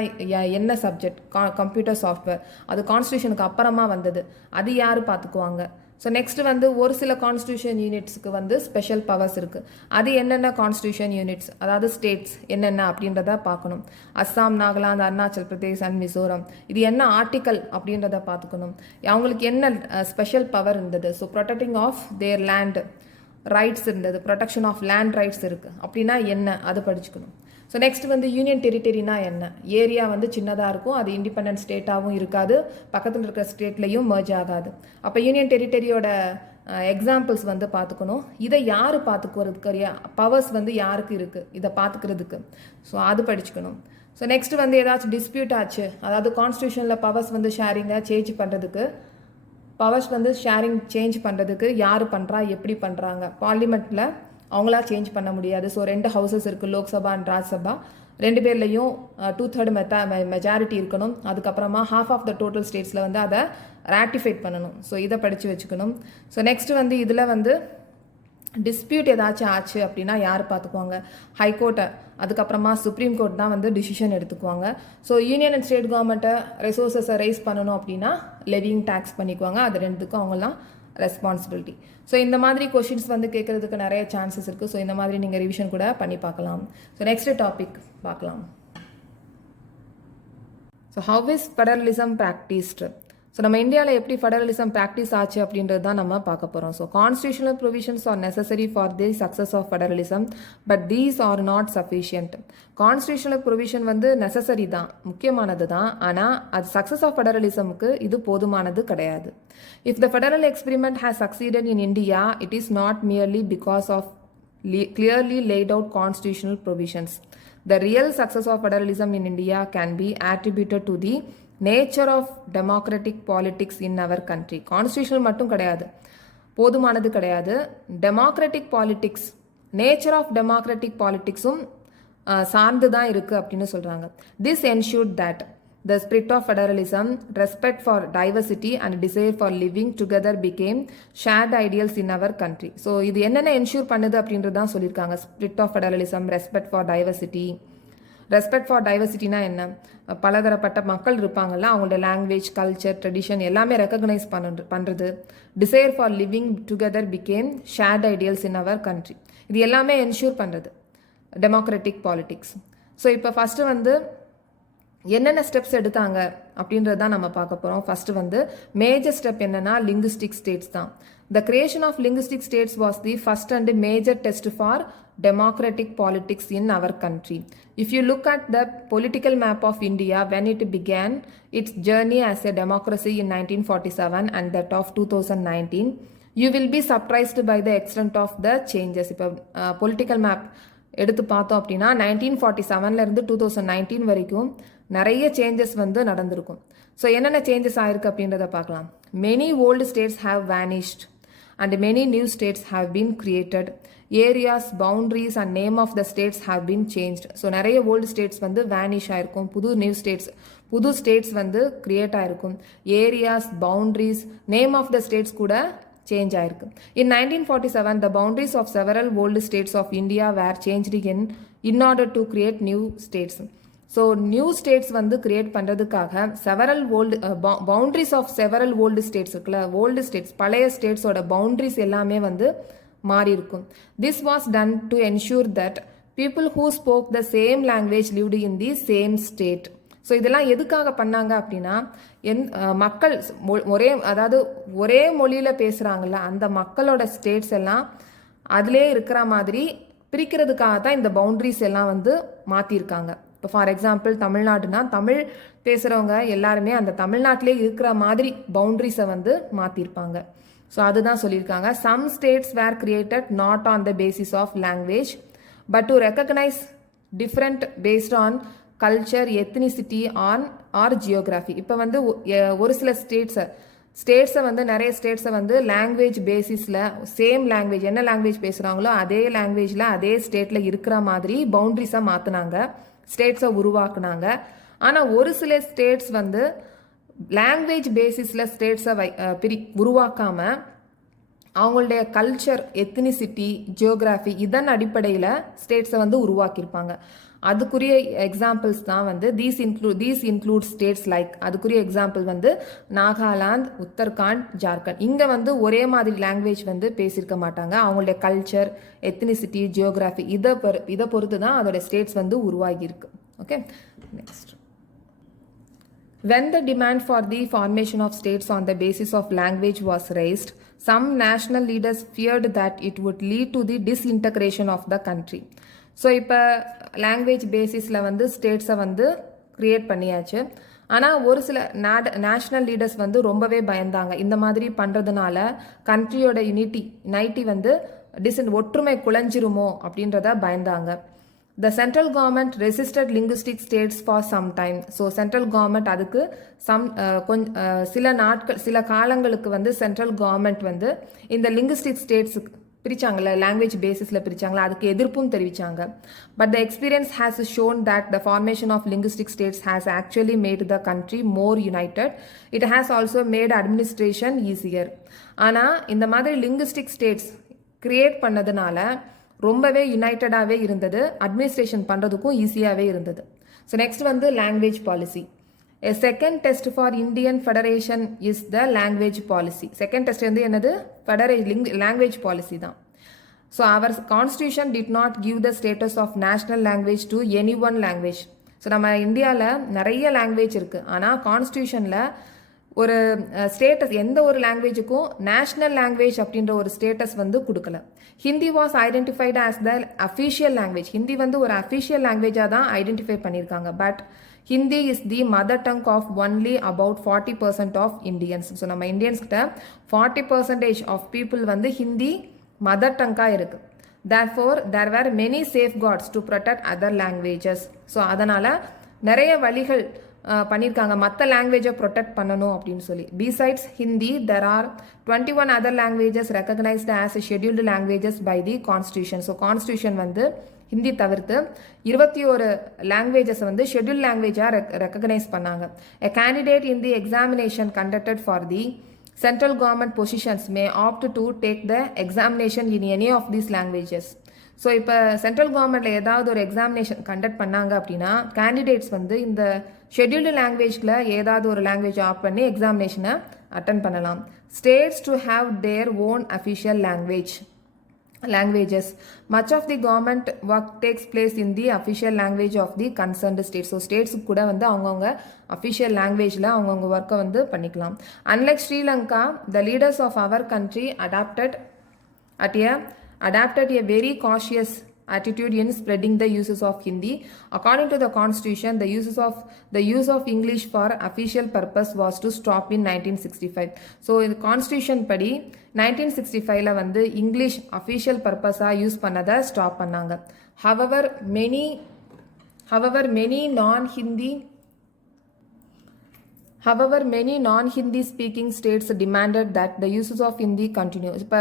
என்ன சப்ஜெக்ட்? கம்ப்யூட்டர் சாஃப்ட்வேர், அது கான்ஸ்டியூஷனுக்கு அப்புறமா வந்தது, அது யார் பார்த்துக்குவாங்க? ஸோ நெக்ஸ்ட் வந்து ஒரு சில கான்ஸ்டியூஷன் யூனிட்ஸ்க்கு வந்து ஸ்பெஷல் பவர்ஸ் இருக்குது. அது என்னென்ன கான்ஸ்டியூஷன் யூனிட்ஸ், அதாவது ஸ்டேட்ஸ் என்னென்ன அப்படின்றத பார்க்கணும். அஸ்ஸாம், நாகாலாந்து, அருணாச்சல் பிரதேஷ் அண்ட் மிசோரம், இது என்ன ஆர்டிக்கல் அப்படின்றத பார்த்துக்கணும். அவங்களுக்கு என்ன ஸ்பெஷல் பவர் இருந்தது? So protecting of their land rights இருந்தது, ப்ரொடெக்ஷன் ஆஃப் லேண்ட் ரைட்ஸ் இருக்குது. அப்படின்னா என்ன, அது படிச்சுக்கணும். ஸோ நெக்ஸ்ட் வந்து யூனியன் டெரிட்டரினா என்ன? ஏரியா வந்து சின்னதாக இருக்கும், அது இண்டிபெண்டன்ட் ஸ்டேட்டாகவும் இருக்காது, பக்கத்தில் இருக்கிற ஸ்டேட்லேயும் மர்ஜ் ஆகாது. அப்போ யூனியன் டெரிட்டரியோட எக்ஸாம்பிள்ஸ் வந்து பார்த்துக்கணும். இதை யார் பார்த்துக்கிறதுக்கு பவர்ஸ் வந்து யாருக்கு இருக்குது இதை பார்த்துக்கிறதுக்கு? ஸோ அது படிச்சுக்கணும். ஸோ நெக்ஸ்ட் வந்து ஏதாச்சும் டிஸ்பியூட் ஆச்சு, அதாவது கான்ஸ்டியூஷனில் பவர்ஸ் வந்து ஷேரிங்காக சேஞ்ச் பண்ணுறதுக்கு, சேஞ்ச் பண்ணுறதுக்கு யார் பண்ணுறா, எப்படி பண்ணுறாங்க? பார்லிமெண்ட்டில் அவங்களா சேஞ்ச் பண்ண முடியாது. ஸோ 2 ஹவுசஸ் இருக்குது, லோக்சபா அண்ட் ராஜ்சபா. 2 பேர்லையும் 2/3 மெஜாரிட்டி இருக்கணும். அதுக்கப்புறமா half ஆஃப் த டோட்டல் ஸ்டேட்ஸில் வந்து அதை ராட்டிஃபைட் பண்ணணும். ஸோ இதை படித்து வச்சுக்கணும். ஸோ நெக்ஸ்ட் வந்து இதில் வந்து டிஸ்பியூட் ஏதாச்சும் ஆச்சு அப்படின்னா யார் பார்த்துக்குவாங்க? ஹைகோர்ட்டை, அதுக்கப்புறமா சுப்ரீம் கோர்ட் தான் வந்து டிசிஷன் எடுத்துக்குவாங்க. ஸோ யூனியன் அண்ட் ஸ்டேட் கவர்மெண்ட்டை ரிசோர்ஸஸை ரைஸ் பண்ணணும் அப்படின்னா லெவிங் டேக்ஸ் பண்ணிக்குவாங்க. அது ரெண்டுக்கும் அவங்களாம் ரெஸ்பான்சிபிலிட்டி. ஸோ இந்த மாதிரி கொஷின்ஸ் வந்து கேட்குறதுக்கு நிறைய சான்சஸ் இருக்குது. ஸோ இந்த மாதிரி நீங்கள் ரிவிஷன் கூட பண்ணி பார்க்கலாம். ஸோ நெக்ஸ்ட் டாபிக் பார்க்கலாம். So how is federalism practised? So நம்ம இந்தியாவில் எப்படி ஃபெடரலிசம் ப்ராக்டிஸ் ஆச்சு அப்படின்றது தான் நம்ம பார்க்க போகிறோம். So constitutional provisions are necessary for the success of federalism, but these are not sufficient. Constitutional provision வந்து நெசசரி தான், முக்கியமானது தான், ஆனால் அது சக்ஸஸ் ஆஃப் ஃபெடரலிசமுக்கு இது போதுமானது கிடையாது. If the federal experiment has succeeded in India, it is not merely because of clearly laid out constitutional provisions. The real success of federalism in India can be attributed to the nature of democratic politics in our country. Constitutional மட்டும் கிடையாது, போதுமானது கிடையாது. democratic politics, nature of democratic politicsum சார்ந்து தான் இருக்குது அப்படின்னு சொல்கிறாங்க. This ensured that the spirit of federalism, respect for diversity and desire for living together became shared ideals in our country. So இது என்னென்ன என்ஷூர் பண்ணுது அப்படின்றது தான் சொல்லியிருக்காங்க. Spirit of federalism, respect for diversity. Respect for டைவர்சிட்டினா என்ன? பலதரப்பட்ட மக்கள் இருப்பாங்கள்ல, அவங்களோட லாங்குவேஜ், கல்ச்சர், ட்ரெடிஷன் எல்லாமே ரெக்கக்னைஸ் பண்ணுறது. Desire for living together became shared ideals in our country. இது எல்லாமே என்ஷூர் பண்ணுறது டெமோக்ராட்டிக் பாலிட்டிக்ஸ். ஸோ இப்போ ஃபஸ்ட்டு வந்து என்னென்ன ஸ்டெப்ஸ் எடுத்தாங்க அப்படின்றது தான் நம்ம பார்க்க போகிறோம். ஃபஸ்ட்டு வந்து மேஜர் ஸ்டெப் என்னென்னா லிங்குஸ்டிக் ஸ்டேட்ஸ் தான். The creation of linguistic states was the first and major test for democratic politics in our country. If you look at the political map of India when it began its journey as a democracy in 1947 and that of 2019, you will be surprised by the extent of the changes. இப்போ political map எடுத்து பார்த்தோம் அப்படின்னா 1947லேருந்து 2019 வரைக்கும் நிறைய changes வந்து நடந்திருக்கும். So என்னென்ன changes ஆயிருக்கு அப்படின்றத பார்க்கலாம். Many old states have vanished and many new states have been created. Areas, boundaries and name of the states have been changed. So நிறைய ஓல்டு ஸ்டேட்ஸ் வந்து வேனிஷ் ஆயிருக்கும், புது ஸ்டேட்ஸ் வந்து கிரியேட் ஆயிருக்கும். Areas, boundaries, name of the states கூட change ஆயிருக்கு. In 1947, the boundaries of several old states of India were changed in order to create new states. So new states வந்து create பண்ணுறதுக்காக several boundaries of several old states இருக்குல்ல, old states, பழைய ஸ்டேட்ஸோட boundaries எல்லாமே வந்து மாறி இருக்கும். This was done to ensure that people who spoke the same language lived in the same state. So இதெல்லாம் எதுக்காக பண்ணாங்க அப்படின்னா, மக்கள் ஒரே மொழியில் பேசுகிறாங்கல்ல, அந்த மக்களோட ஸ்டேட்ஸ் எல்லாம் அதிலே இருக்கிற மாதிரி பிரிக்கிறதுக்காக தான் இந்த பவுண்ட்ரிஸ் எல்லாம் வந்து மாற்றிருக்காங்க. இப்போ ஃபார் எக்ஸாம்பிள் தமிழ்நாடுனா, தமிழ் பேசுகிறவங்க எல்லாருமே அந்த தமிழ்நாட்டிலே இருக்கிற மாதிரி பவுண்ட்ரிஸை வந்து மாற்றிருப்பாங்க. ஸோ அதுதான் சொல்லியிருக்காங்க. Some states were created not on the basis of language but to recognise different based on culture, ethnicity or geography. இப்போ வந்து ஒரு சில ஸ்டேட்ஸை ஸ்டேட்ஸை வந்து நிறைய ஸ்டேட்ஸை வந்து லாங்குவேஜ் பேசிஸில் சேம் லாங்குவேஜ் என்ன லாங்குவேஜ் பேசுகிறாங்களோ அதே லாங்குவேஜில் அதே ஸ்டேட்டில் இருக்கிற மாதிரி பவுண்ட்ரிஸை மாற்றினாங்க, ஸ்டேட்ஸை உருவாக்குனாங்க. ஆனால் ஒரு சில ஸ்டேட்ஸ் வந்து லாங்குவேஜ் பேசிஸில் ஸ்டேட்ஸை உருவாக்காமல் அவங்களுடைய கல்ச்சர், எத்னிசிட்டி, ஜியோகிராஃபி இதன் அடிப்படையில் ஸ்டேட்ஸை வந்து உருவாக்கியிருப்பாங்க. அதுக்குரிய எக்ஸாம்பிள்ஸ் தான் வந்து தீஸ் இன்க்ளூட் ஸ்டேட்ஸ் லைக், அதுக்குரிய எக்ஸாம்பிள் வந்து நாகாலாந்து, உத்தரகாண்ட், ஜார்க்கண்ட். இங்கே வந்து ஒரே மாதிரி லாங்குவேஜ் வந்து பேசியிருக்க மாட்டாங்க. அவங்களுடைய கல்ச்சர், எத்னிசிட்டி, ஜியோகிராஃபி இதை பொறுத்து தான் அதோட ஸ்டேட்ஸ் வந்து உருவாகியிருக்கு. Okay, next. When the demand for the formation of states on the basis of language was raised, some national leaders feared that it would lead to the disintegration of the country. So இப்போ language பேசிஸில் வந்து ஸ்டேட்ஸை வந்து create பண்ணியாச்சு. ஆனால் ஒரு சில national leaders வந்து ரொம்பவே பயந்தாங்க. இந்த மாதிரி பண்ணுறதுனால கண்ட்ரியோட யுனைட்டி வந்து ஒற்றுமை குலைஞ்சிருமோ அப்படின்றத பயந்தாங்க. The central government resisted linguistic states for some time. So central government அதுக்கு சில காலங்களுக்கு வந்து சென்ட்ரல் கவர்மெண்ட் வந்து இந்த லிங்குஸ்டிக் ஸ்டேட்ஸுக்கு பிரிச்சாங்கல்ல, லாங்குவேஜ் பேசிஸில் பிரிச்சாங்களா, அதுக்கு எதிர்ப்பும் தெரிவித்தாங்க. But the experience has shown that the formation of linguistic states has actually made the country more united. It has also made administration easier. ஆனால் இந்த மாதிரி லிங்குஸ்டிக் ஸ்டேட்ஸ் கிரியேட் பண்ணதுனால ரொம்பவே யுனைட்டடாகவே இருந்தது, அட்மினிஸ்ட்ரேஷன் பண்ணுறதுக்கும் ஈஸியாகவே இருந்தது. ஸோ நெக்ஸ்ட் வந்து language policy. A second test for Indian Federation is the language policy. Second test வந்து என்னது? language policy தான். So our constitution did not give the status of national language to any one language. So நம்ம இந்தியாவில் நிறைய language இருக்குது, ஆனால் கான்ஸ்டியூஷனில் ஒரு status எந்த ஒரு லாங்குவேஜுக்கும் நேஷ்னல் லாங்குவேஜ் அப்படின்ற ஒரு ஸ்டேட்டஸ் வந்து கொடுக்கல. Hindi was identified as the official language. Hindi வந்து ஒரு அஃபிஷியல் லாங்குவேஜாக தான் ஐடென்டிஃபை பண்ணியிருக்காங்க. But Hindi is the mother tongue of only about 40% of Indians. So நம்ம இந்தியன்ஸ்கிட்ட 40% ஆஃப் பீப்புள் வந்து ஹிந்தி மதர் டங்காக இருக்குது. therefore there were many safeguards to protect other languages. So அதனால் நிறைய வழிகள் பண்ணியிருக்காங்க மற்ற லாங்குவேஜை ப்ரொடெக்ட் பண்ணணும் அப்படின்னு சொல்லி. Besides Hindi there are 21 other languages recognized as scheduled languages by the constitution. So constitution வந்து ஹிந்தி தவிர்த்து 21 லாங்குவேஜஸ் வந்து ஷெட்யூல் லாங்குவேஜாக ரெக்கக்னைஸ் பண்ணாங்க. A candidate in the examination conducted for the central government positions may opt to take the examination in any of these languages. So இப்போ central கவர்மெண்ட்டில் ஏதாவது ஒரு examination conduct பண்ணாங்க அப்படின்னா கேண்டிடேட்ஸ் வந்து இந்த ஷெட்யூல்டு லாங்குவேஜில் ஏதாவது ஒரு லாங்குவேஜ் ஆப் பண்ணி எக்ஸாமினேஷனை அட்டன் பண்ணலாம். States to have their own official languages. Much of the government work takes place in the official language of the concerned state. So states கூட வந்து அவங்கவுங்க அஃபிஷியல் லாங்குவேஜில் அவங்கவுங்க ஒர்க்கை வந்து பண்ணிக்கலாம். Unlike Sri Lanka, the leaders of our country adapted a very cautious attitude in spreading the uses of Hindi. According to the constitution, the use of English for official purpose was to stop in 1965. So in constitution படி 1965ல வந்து English official பர்பஸாக use பண்ணதை stop பண்ணாங்க. however many non-Hindi speaking states demanded that the uses of Hindi continue. இப்போ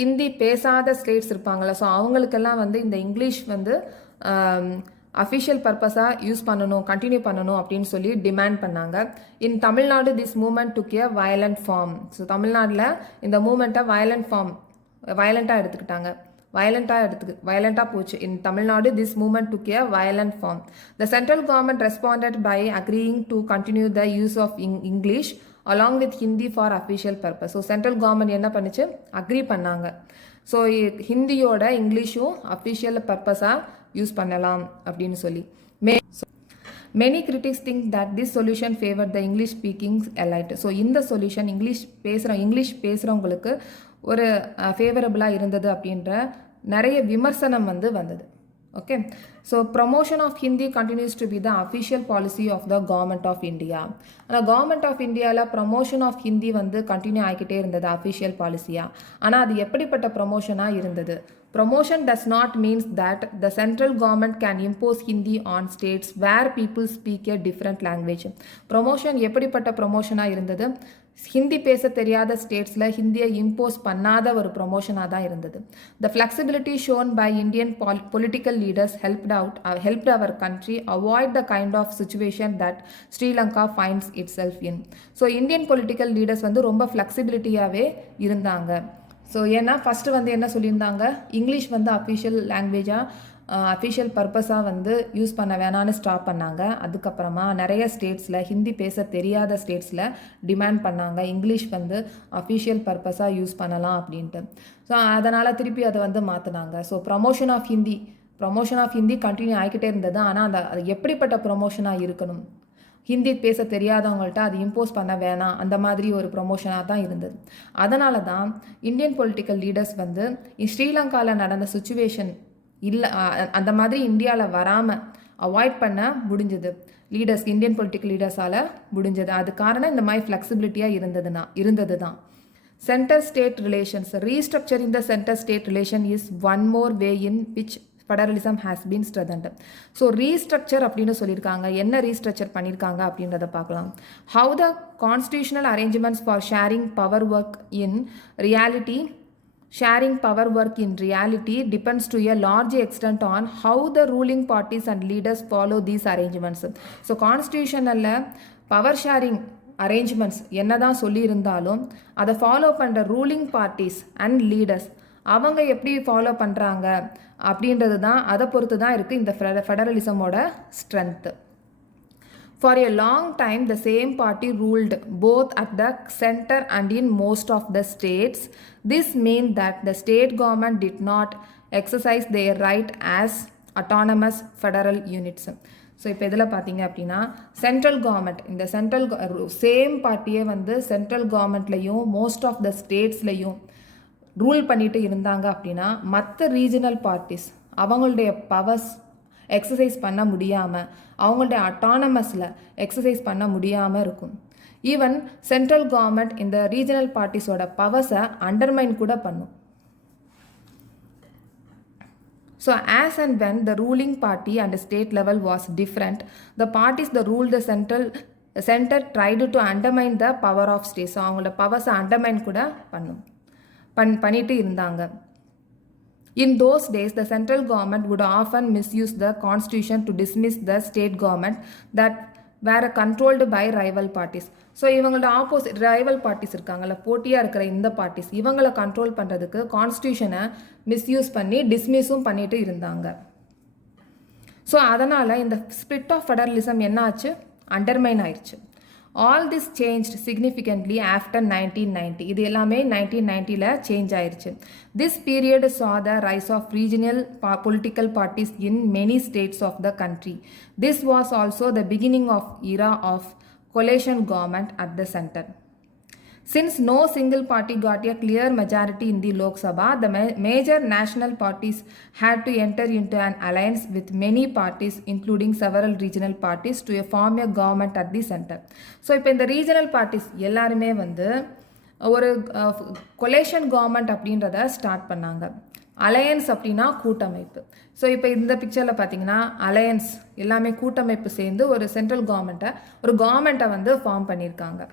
ஹிந்தி பேசாத states இருப்பாங்களா, so அவங்களுக்கெல்லாம் வந்து இந்த இங்கிலீஷ் வந்து அஃபிஷியல் பர்பஸாக யூஸ் பண்ணணும், கண்டினியூ பண்ணணும் அப்படின்னு சொல்லி டிமாண்ட் பண்ணாங்க. In Tamil Nadu this movement took a violent form. So தமிழ்நாட்டில் இந்த மூமெண்ட்டை வயலண்ட்டாக எடுத்துக்கிட்டாங்க, violent போச்சு. In Tamil Nadu, this movement took a violent form. The central government responded by agreeing to continue the use of English along with Hindi for official purpose. So central government என்ன பண்ணுச்சு, agri பண்ணாங்க. So ஹிந்தியோட இங்கிலீஷும் official பர்பஸாக use பண்ணலாம் அப்படின்னு சொல்லி. Many critics think that this solution favored the English speaking elite. So இந்த solution English பேசுகிறவங்களுக்கு ஒரு ஃபேவரபுளாக இருந்தது அப்படின்ற நிறைய விமர்சனம் வந்து வந்தது. Okay, so promotion of Hindi continues to be the official policy of the government of India. ஆனால் கவர்மெண்ட் ஆஃப் இந்தியாவில் ப்ரொமோஷன் ஆஃப் ஹிந்தி வந்து கண்டினியூ ஆகிக்கிட்டே இருந்தது அஃபிஷியல் பாலிசியாக. ஆனால் அது எப்படிப்பட்ட ப்ரொமோஷனாக இருந்தது? Promotion does not mean that the central government can impose Hindi on states where people speak a different language. Promotion எப்படிப்பட்ட ப்ரொமோஷனாக இருந்தது? ஹிந்தி பேச தெரியாத ஸ்டேட்ஸில் ஹிந்தியை இம்போஸ் பண்ணாத ஒரு ப்ரொமோஷனாக தான் இருந்தது. The flexibility shown by Indian political leaders helped our country avoid the kind of situation that Sri Lanka finds itself in. So Indian political leaders வந்து ரொம்ப ஃப்ளெக்சிபிலிட்டியாகவே இருந்தாங்க. ஸோ ஏன்னா ஃபஸ்ட்டு வந்து என்ன சொல்லியிருந்தாங்க, இங்கிலீஷ் வந்து அஃபிஷியல் லாங்குவேஜாக அஃபிஷியல் பர்பஸாக வந்து யூஸ் பண்ண வேணான்னு ஸ்டாப் பண்ணாங்க. அதுக்கப்புறமா நிறைய ஸ்டேட்ஸில் ஹிந்தி பேச தெரியாத ஸ்டேட்ஸில் டிமாண்ட் பண்ணாங்க இங்கிலீஷ் வந்து அஃபிஷியல் பர்பஸாக யூஸ் பண்ணலாம் அப்படின்ட்டு. ஸோ அதனால் திருப்பி அதை வந்து மாற்றினாங்க. So promotion of Hindi continue ஆகிக்கிட்டே இருந்தது. ஆனால் அது எப்படிப்பட்ட ப்ரமோஷனாக இருக்கணும், ஹிந்தி பேச தெரியாதவங்கள்ட்ட அது இம்போஸ் பண்ண வேணாம், அந்த மாதிரி ஒரு ப்ரொமோஷனாக தான் இருந்தது. அதனால தான் இந்தியன் பொலிட்டிக்கல் லீடர்ஸ் வந்து ஸ்ரீலங்காவில் நடந்த சுச்சுவேஷன் இல்லை அந்த மாதிரி இந்தியாவில் வராமல் அவாய்ட் பண்ண முடிஞ்சது. இந்தியன் பொலிட்டிக்கல் லீடர்ஸால் முடிஞ்சது. அது காரணம் இந்த மாதிரி ஃப்ளெக்சிபிலிட்டியாக இருந்தது தான். Centre state relations restructuring the centre state relation is one more way in which federalism has been strengthened. So restructure அப்படின்னு சொல்லியிருக்காங்க. என்ன ரீஸ்ட்ரக்சர் பண்ணியிருக்காங்க அப்படின்றத பார்க்கலாம். How the constitutional arrangements for sharing power work in reality depends to a large extent on how the ruling parties and leaders follow these arrangements. So constitutional power sharing arrangements என்னதான் சொல்லி இருந்தாலும் அதை follow பண்ணுற ruling parties and leaders அவங்க எப்படி follow பண்ணுறாங்க அப்படின்றது தான், அதை பொறுத்து தான் இருக்குது இந்த ஃபெடரலிசமோட strength. For a long time, the same party ruled both at the center and in most of the states. This meant that the state government did not exercise their right as autonomous federal units. So இப்போ இதில் பார்த்தீங்க அப்படின்னா central government, இந்த same பார்ட்டியே வந்து central கவர்மெண்ட்லேயும் most of the ஸ்டேட்ஸ்லையும் rule பண்ணிட்டு இருந்தாங்க அப்படின்னா மற்ற ரீஜனல் பார்ட்டிஸ் அவங்களுடைய பவர்ஸ் எக்ஸசைஸ் பண்ண முடியாமல், அவங்களுடைய அட்டானமஸில் எக்ஸசைஸ் பண்ண முடியாமல் இருக்கும். ஈவன் சென்ட்ரல் கவர்மெண்ட் இந்த ரீஜனல் பார்ட்டிஸோட பவர்ஸை அண்டர்மைன் கூட பண்ணும். So as and when the ruling party and the state level was different, the parties that ruled the center tried to undermine the power of state. So அவங்களோட பவர்ஸை undermine கூட பண்ணிட்டு இருந்தாங்க. In those days, the central government would often misuse the constitution to dismiss the state government that were controlled by rival parties. So இவங்களோட opposite rival parties இருக்காங்கல்ல, போட்டியாக இருக்கிற இந்த parties, இவங்களை கண்ட்ரோல் பண்ணுறதுக்கு கான்ஸ்டியூஷனை மிஸ்யூஸ் பண்ணி டிஸ்மிஸும் பண்ணிட்டு இருந்தாங்க. ஸோ அதனால் இந்த ஸ்பிரிட் ஆஃப் ஃபெடரலிசம் என்ன ஆச்சு, அண்டர்மைன் ஆயிடுச்சு. All this changed significantly after 1990. இது எல்லாமே 1990ல சேஞ்ச் ஆயிடுச்சு. This period saw the rise of regional political parties in many states of the country. This was also the beginning of era of coalition government at the center. Since no single party got a clear majority in the Lok Sabha, the major national parties had to enter into an alliance with many parties, including several regional parties, to form a government at the center. So, இப்போ இந்த regional parties எல்லாருமே வந்து ஒரு collision government அப்படின்றத start பண்ணாங்க. Alliance அப்படின்னா கூட்டமைப்பு. So இப்போ இந்த பிக்சரில் பார்த்தீங்கன்னா அலையன்ஸ் எல்லாமே கூட்டமைப்பு சேர்ந்து ஒரு சென்ட்ரல் கவர்மெண்ட்டை வந்து ஃபார்ம் பண்ணியிருக்காங்க.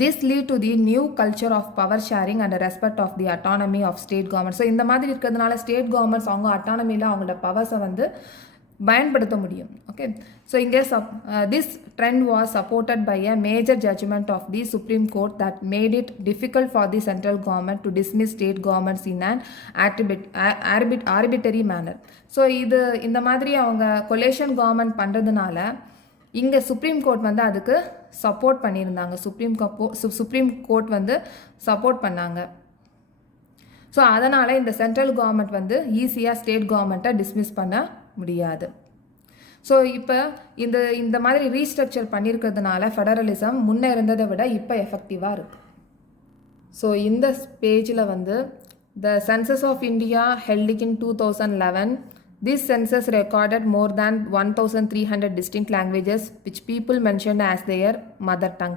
This lead to the new culture of power sharing and respect of the autonomy of state government. So இந்த மாதிரி இருக்கிறதுனால ஸ்டேட் கவர்மெண்ட்ஸ் அவங்க அட்டானமியில் அவங்களோட பவர்ஸை வந்து பயன்படுத்த முடியும். ஓகே, ஸோ இங்கே this trend was supported by a major judgment of the Supreme Court that made it difficult for the central government to dismiss state governments in an arbitrary manner. So இந்த மாதிரி அவங்க collision government பண்ணுறதுனால இங்கே supreme court வந்து அதுக்கு support பண்ணியிருந்தாங்க. Supreme court வந்து support பண்ணாங்க. ஸோ அதனால் இந்த சென்ட்ரல் கவர்மெண்ட் வந்து ஈஸியாக ஸ்டேட் கவர்மெண்ட்டை டிஸ்மிஸ் பண்ண முடியாது. ஸோ இப்போ இந்த மாதிரி ரீஸ்ட்ரக்சர் பண்ணியிருக்கிறதுனால ஃபெடரலிசம் முன்னே இருந்ததை விட இப்போ எஃபெக்டிவாக இருக்குது. ஸோ இந்த பேஜில் வந்து the census of India held in 2011. This census recorded more than 1,300 distinct languages which people mentioned as their mother tongue.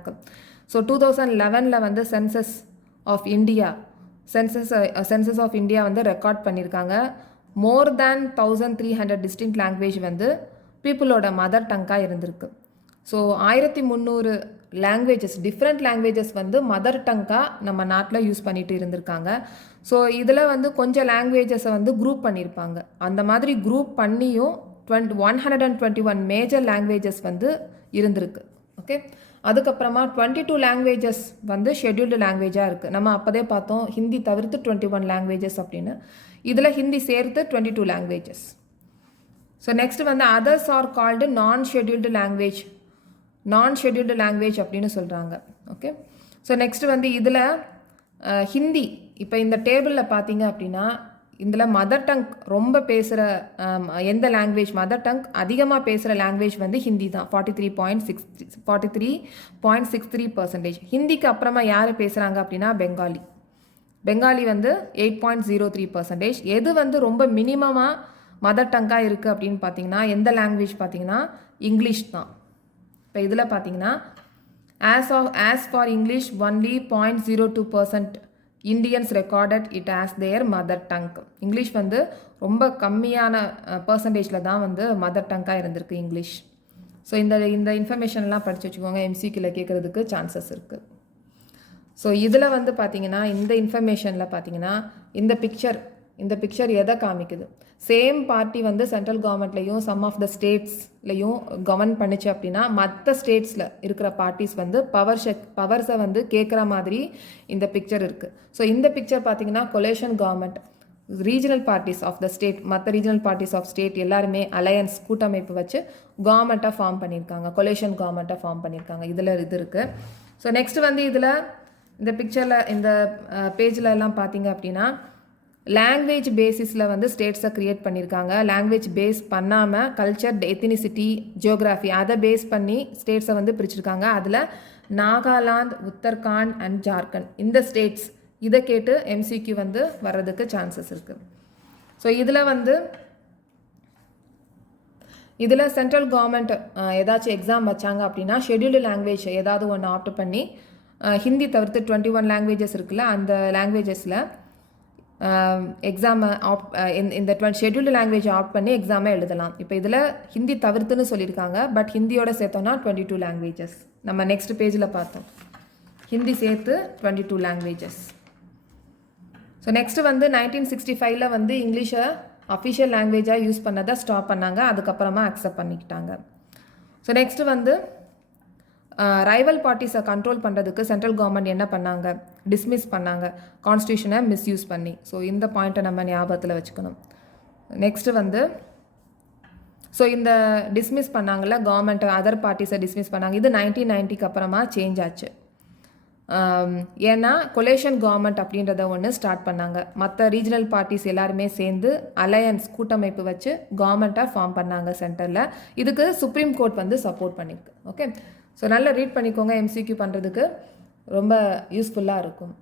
So 2011ல வந்து census of India வந்து ரெக்கார்ட் பண்ணியிருக்காங்க. more than 1,300 distinct language வந்து பீப்புளோட மதர் டங்காக இருந்திருக்கு. So 1300 languages different languages வந்து mother டங்காக நம்ம நாட்டில் use பண்ணிட்டு இருந்திருக்காங்க. ஸோ இதில் வந்து கொஞ்சம் லாங்குவேஜஸை வந்து குரூப் பண்ணியிருப்பாங்க. அந்த மாதிரி குரூப் பண்ணியும் 121 மேஜர் லாங்குவேஜஸ் வந்து இருந்திருக்கு. ஓகே, அதுக்கப்புறமா 22 லாங்குவேஜஸ் வந்து ஷெட்யூல்டு லாங்குவேஜாக இருக்குது. நம்ம அப்போதே பார்த்தோம் ஹிந்தி தவிர்த்து 21 லாங்குவேஜஸ் அப்படின்னு. இதில் ஹிந்தி சேர்த்து 22 லாங்குவேஜஸ். ஸோ நெக்ஸ்ட் வந்து அதர்ஸ் ஆர் கால்டு நான்-ஷெட்யூல்டு லாங்குவேஜ் அப்படின்னு சொல்கிறாங்க. ஓகே, ஸோ நெக்ஸ்ட் வந்து இதில் ஹிந்தி இப்போ இந்த டேபிளில் பார்த்தீங்க அப்படின்னா இதில் மதர் டங் ரொம்ப பேசுகிற எந்த லாங்குவேஜ் மதர் டங் அதிகமாக பேசுகிற லாங்குவேஜ் வந்து ஹிந்தி தான். 43.63%. ஹிந்திக்கு அப்புறமா யார் பேசுகிறாங்க அப்படின்னா பெங்காலி வந்து 8.03%. எது வந்து ரொம்ப மினிமமாக மதர் டங்காக இருக்குது அப்படின்னு பார்த்தீங்கன்னா எந்த லாங்குவேஜ் பார்த்தீங்கன்னா இங்கிலீஷ் தான். இப்போ இதில் பார்த்தீங்கன்னா as for English only 0.02% Indians recorded it as there mother tongue. English வந்து ரொம்ப கம்மியான பர்சன்டேஜில் தான் வந்து மதர் டங்காக இருந்திருக்கு இங்கிலீஷ். ஸோ இந்த இன்ஃபர்மேஷன்லாம் படித்து வச்சுக்கோங்க, எம்சிக்யூவில் கேட்குறதுக்கு சான்சஸ் இருக்குது. ஸோ இதில் வந்து பார்த்தீங்கன்னா இந்த இன்ஃபர்மேஷனில் பார்த்தீங்கன்னா இந்த பிக்சர் எதை காமிக்குது? சேம் பார்ட்டி வந்து சென்ட்ரல் கவர்மெண்ட்லேயும் சம் ஆஃப் த ஸ்டேட்ஸ்லையும் கவர்ன் பண்ணிச்சு அப்படின்னா மற்ற ஸ்டேட்ஸில் இருக்கிற பார்ட்டிஸ் வந்து பவர்ஸை வந்து கேட்குற மாதிரி இந்த பிக்சர் இருக்குது. ஸோ இந்த பிக்சர் பார்த்தீங்கன்னா coalition government regional parties of the state மற்ற ரீஜனல் பார்ட்டிஸ் ஆஃப் ஸ்டேட் எல்லாருமே அலையன்ஸ் கூட்டமைப்பு வச்சு கவர்மெண்ட்டாக ஃபார்ம் பண்ணியிருக்காங்க, கொலேஷன் கவர்மெண்ட்டாக ஃபார்ம் பண்ணியிருக்காங்க. இதில் இது இருக்குது. ஸோ நெக்ஸ்ட் வந்து இதில் இந்த பிக்சரில் இந்த பேஜில் எல்லாம் பார்த்தீங்க அப்படின்னா லாங்குவேஜ் பேசிஸில் வந்து ஸ்டேட்ஸை க்ரியேட் பண்ணியிருக்காங்க. லாங்குவேஜ் பேஸ் பண்ணாமல் கல்ச்சர், எத்தினிசிட்டி, ஜியோகிராஃபி அதை பேஸ் பண்ணி ஸ்டேட்ஸை வந்து பிரிச்சிருக்காங்க. அதில் நாகாலாந்து, உத்தரகாண்ட் அண்ட் ஜார்க்கண்ட் இந்த ஸ்டேட்ஸ் இதை கேட்டு எம்சிக்யூ வந்து வர்றதுக்கு சான்சஸ் இருக்குது. ஸோ இதில் சென்ட்ரல் கவர்மெண்ட் ஏதாச்சும் எக்ஸாம் வச்சாங்க அப்படின்னா ஷெட்யூல்டு லாங்குவேஜ் ஏதாவது ஒன்று ஆப்ட் பண்ணி ஹிந்தி தவிர்த்து 21 லாங்குவேஜஸ் இருக்குல்ல அந்த லாங்குவேஜஸில் எக்ஸாம் இந்த ஷெட்யூல்டு லாங்குவேஜ் ஆப்ட் பண்ணி எக்ஸாமை எழுதலாம். இப்போ இதில் ஹிந்தி தவிர்த்துன்னு சொல்லியிருக்காங்க, பட் ஹிந்தியோட சேர்த்தோன்னா 22 லாங்குவேஜஸ். நம்ம நெக்ஸ்ட் பேஜில் பார்த்தோம் ஹிந்தி சேர்த்து 22 லாங்குவேஜஸ். ஸோ நெக்ஸ்ட் வந்து 1965 வந்து இங்கிலீஷை அஃபிஷியல் லாங்குவேஜாக யூஸ் பண்ணதை ஸ்டாப் பண்ணாங்க, அதுக்கப்புறமா அக்செப்ட் பண்ணிக்கிட்டாங்க. ஸோ நெக்ஸ்ட் வந்து ரைவல் பார்ட்டிஸை கண்ட்ரோல் பண்ணுறதுக்கு சென்ட்ரல் கவர்மெண்ட் என்ன பண்ணாங்க? டிஸ்மிஸ் பண்ணாங்க, கான்ஸ்டியூஷனை மிஸ்யூஸ் பண்ணி. ஸோ இந்த பாயிண்ட்டை நம்ம ஞாபகத்தில் வச்சுக்கணும். நெக்ஸ்ட்டு வந்து இந்த டிஸ்மிஸ் பண்ணாங்கல்ல கவர்மெண்ட் அதர் பார்ட்டிஸை டிஸ்மிஸ் பண்ணாங்க. இது 1990க்கு அப்புறமா சேஞ்ச் ஆச்சு. ஏன்னா கொலேஷன் கவர்மெண்ட் அப்படின்றத ஒன்று ஸ்டார்ட் பண்ணாங்க. மற்ற ரீஜனல் பார்ட்டிஸ் எல்லாருமே சேர்ந்து அலையன்ஸ் கூட்டமைப்பு வச்சு கவர்மெண்ட்டாக ஃபார்ம் பண்ணாங்க சென்டரில். இதுக்கு சுப்ரீம் கோர்ட் வந்து சப்போர்ட் பண்ணியிருக்கு. ஓகே, ஸோ நல்லா ரீட் பண்ணிக்கோங்க, எம்சிக்யூ பண்ணுறதுக்கு ரொம்ப யூஸ்ஃபுல்லாக இருக்கும்.